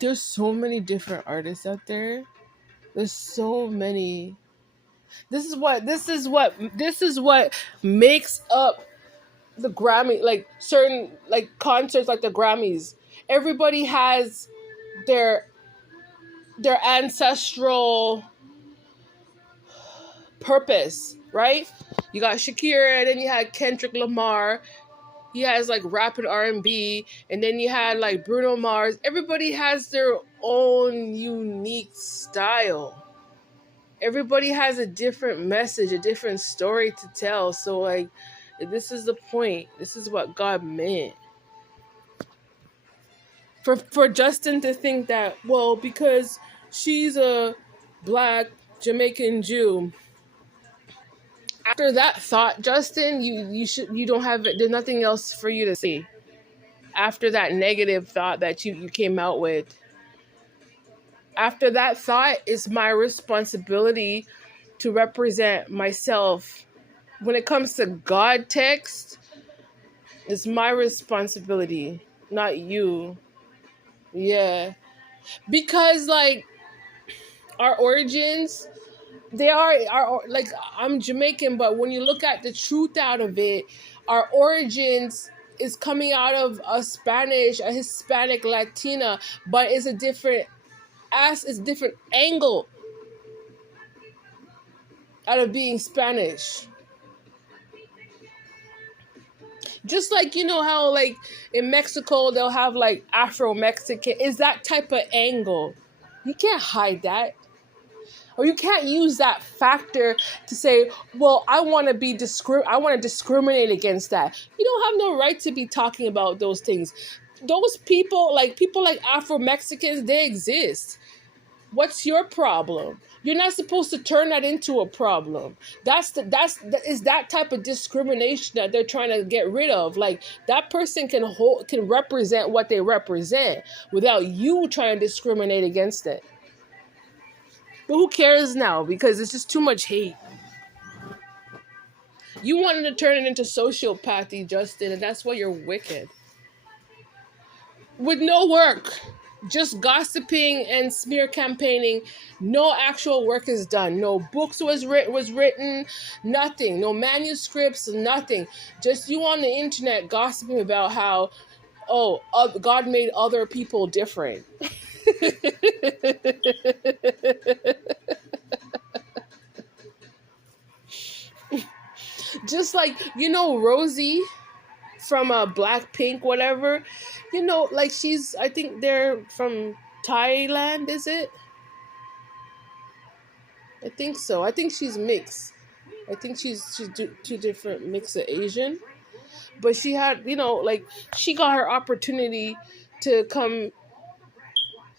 There's so many different artists out there. There's so many. This is what makes up the Grammy, like certain like concerts like the Grammys. Everybody has their ancestral purpose, right? You got Shakira, then you had Kendrick Lamar. He has like rap and R&B, and then you had like Bruno Mars. Everybody has their own unique style. Everybody has a different message, a different story to tell. So like, this is the point. This is what God meant. For Justin to think that, well, because she's a black Jamaican Jew. After that thought, Justin, you don't have, there's nothing else for you to say. After that negative thought that you came out with. After that thought, it's my responsibility to represent myself. When it comes to God text, it's my responsibility, not you. Yeah. Because like our origins, they are like, I'm Jamaican, but when you look at the truth out of it, our origins is coming out of a Hispanic Latina, but it's a different angle out of being Spanish. Just like, you know how like in Mexico they'll have like Afro-Mexican, is that type of angle. You can't hide that. Or you can't use that factor to say, well, I want to discriminate against that. You don't have no right to be talking about those things. Those people like Afro-Mexicans, they exist. What's your problem? You're not supposed to turn that into a problem. Is that type of discrimination that they're trying to get rid of. Like, that person can represent what they represent without you trying to discriminate against it. But who cares now? Because it's just too much hate. You wanted to turn it into sociopathy, Justin, and that's why you're wicked. With no work, just gossiping and smear campaigning, no actual work is done. No books was written, nothing. No manuscripts, nothing. Just you on the internet gossiping about how, God made other people different. Just like, Rosie from Blackpink, whatever. Like, I think they're from Thailand, is it? I think so. I think she's mixed. I think she's two different mix of Asian. But she had, like, she got her opportunity to come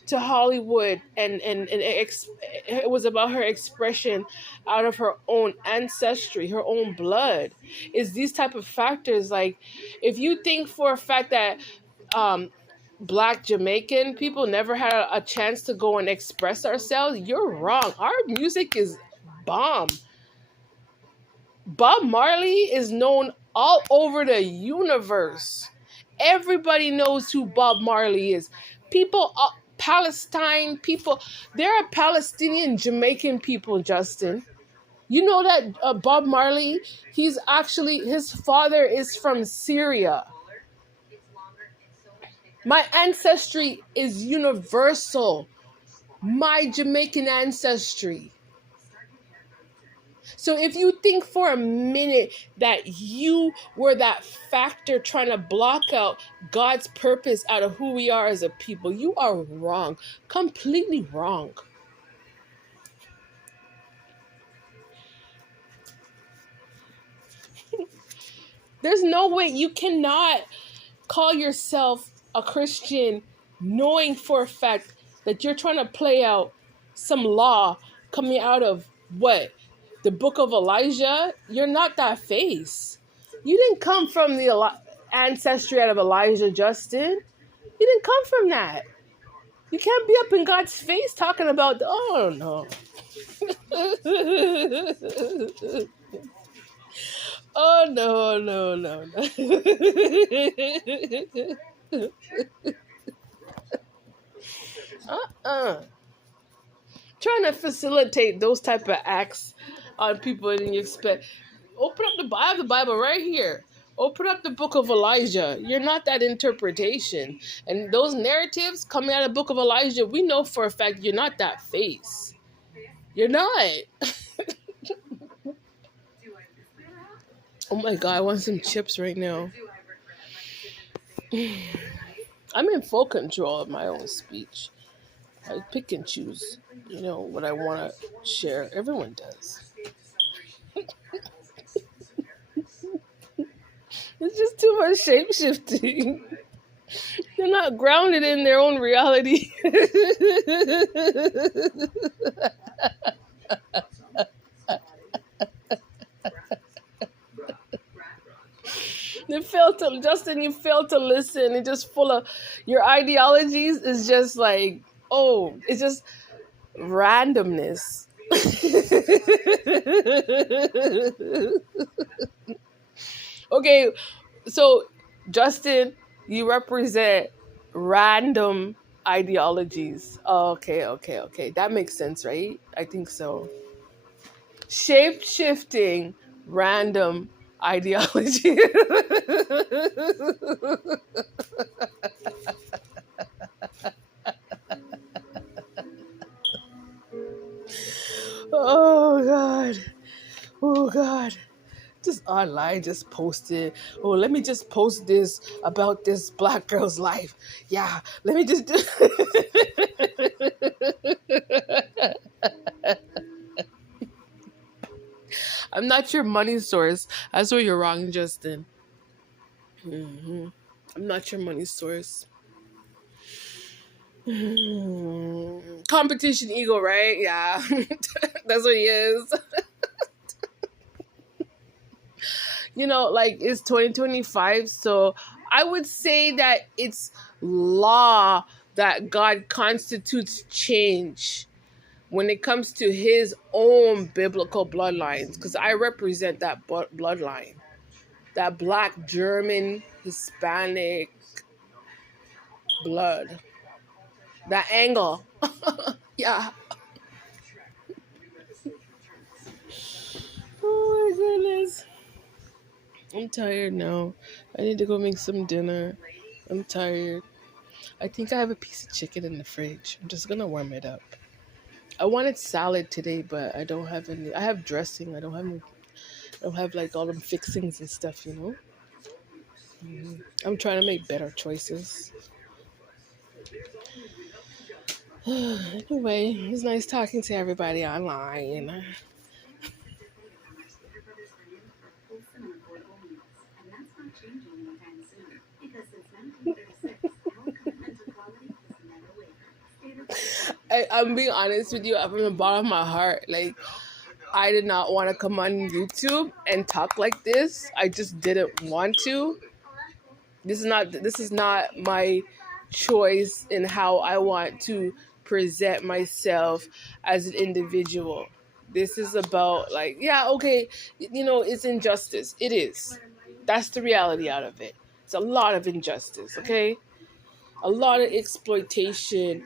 to Hollywood, and it was about her expression out of her own ancestry, her own blood. Is these type of factors, like, if you think for a fact that Black Jamaican people never had a chance to go and express ourselves, you're wrong. Our music is bomb. Bob Marley is known all over the universe. Everybody knows who Bob Marley is. Palestine people. There are Palestinian Jamaican people, Justin. You know that Bob Marley, his father is from Syria. My ancestry is universal. My Jamaican ancestry. So if you think for a minute that you were that factor trying to block out God's purpose out of who we are as a people, you are wrong. Completely wrong. There's no way you cannot call yourself a Christian knowing for a fact that you're trying to play out some law coming out of what? The book of Elijah? You're not that face. You didn't come from the ancestry out of Elijah, Justin. You didn't come from that. You can't be up in God's face talking about, oh no. Oh no, no, no, no. Trying to facilitate those type of acts on people, and you expect, open up I have the Bible right here. Open up the book of Elijah. You're not that interpretation. And those narratives coming out of the book of Elijah, we know for a fact you're not that face. You're not. Oh my God, I want some chips right now. I'm in full control of my own speech. I pick and choose, what I want to share. Everyone does. It's just too much shape-shifting. They're not grounded in their own reality. Justin, you failed to listen. It's just full of, your ideologies is just like, it's just randomness. Okay, so Justin, you represent random ideologies. Oh, okay. That makes sense, right? I think so. Shape-shifting random ideology. Oh God. Just online, just posted. Oh, let me just post this about this black girl's life. Yeah, let me just do. I'm not your money source. That's where you're wrong, Justin. I'm not your money source. Competition ego, right? Yeah, that's what he is. It's 2025, so I would say that it's law that God constitutes change when it comes to his own biblical bloodlines, because I represent that bloodline, that Black, German, Hispanic blood, that angle. Yeah. Oh my goodness. I'm tired now. I need to go make some dinner. I'm tired. I think I have a piece of chicken in the fridge. I'm just gonna warm it up. I wanted salad today, but I don't have any. I have dressing. I don't have like all them fixings and stuff, I'm trying to make better choices. Anyway, it's nice talking to everybody online. I'm being honest with you, from the bottom of my heart. Like, I did not want to come on YouTube and talk like this. I just didn't want to. This is not my choice in how I want to present myself as an individual. This is about it's injustice. It is. That's the reality out of it. It's a lot of injustice, okay? a lot of exploitation,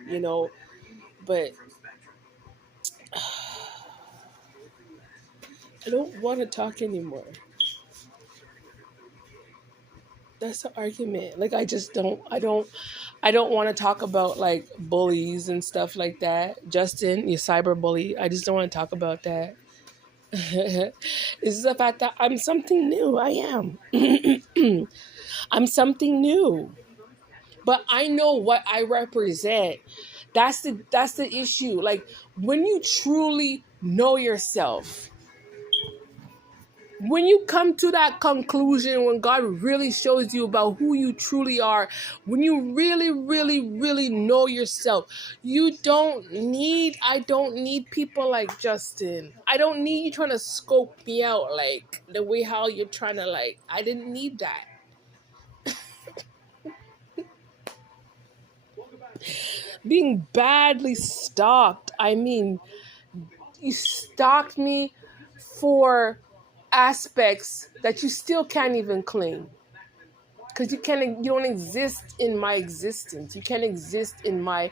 but I don't want to talk anymore. That's the argument. Like, I don't want to talk about like bullies and stuff like that. Justin, you cyber bully. I just don't want to talk about that. It's the fact that I'm something new. I am. I'm something new. But I know what I represent. That's the issue. Like, when you truly know yourself, when you come to that conclusion, when God really shows you about who you truly are, when you really, really, really know yourself, I don't need people like Justin. I don't need you trying to scope me out like the way how you're trying to, like, I didn't need that. Being badly stalked. I mean, you stalked me for aspects that you still can't even claim. Because you don't exist in my existence. You can't exist in my,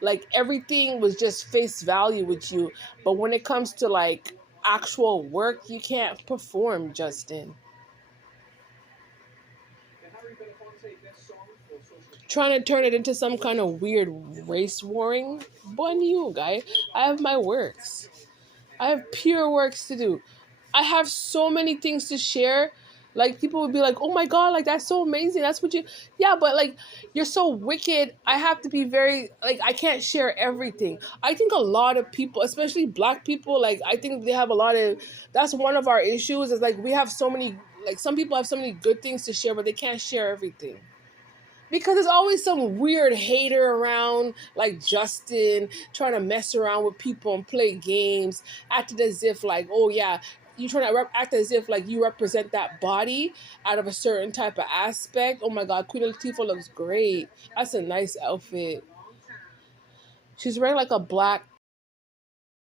like, everything was just face value with you. But when it comes to like actual work, you can't perform, Justin. Trying to turn it into some kind of weird race warring. Boy, you guy, I have my works. I have pure works to do. I have so many things to share. Like, people would be like, "Oh my God, like, that's so amazing. That's what you." Yeah, but like, you're so wicked. I have to be very, like, I can't share everything. I think a lot of people, especially Black people, like, I think they have a lot of. That's one of our issues. Is like, we have so many. Like, some people have so many good things to share, but they can't share everything. Because there's always some weird hater around, like Justin, trying to mess around with people and play games, acting as if like, oh yeah, you trying to act as if like you represent that body out of a certain type of aspect. Oh my God, Queen Latifah looks great. That's a nice outfit. She's wearing like a black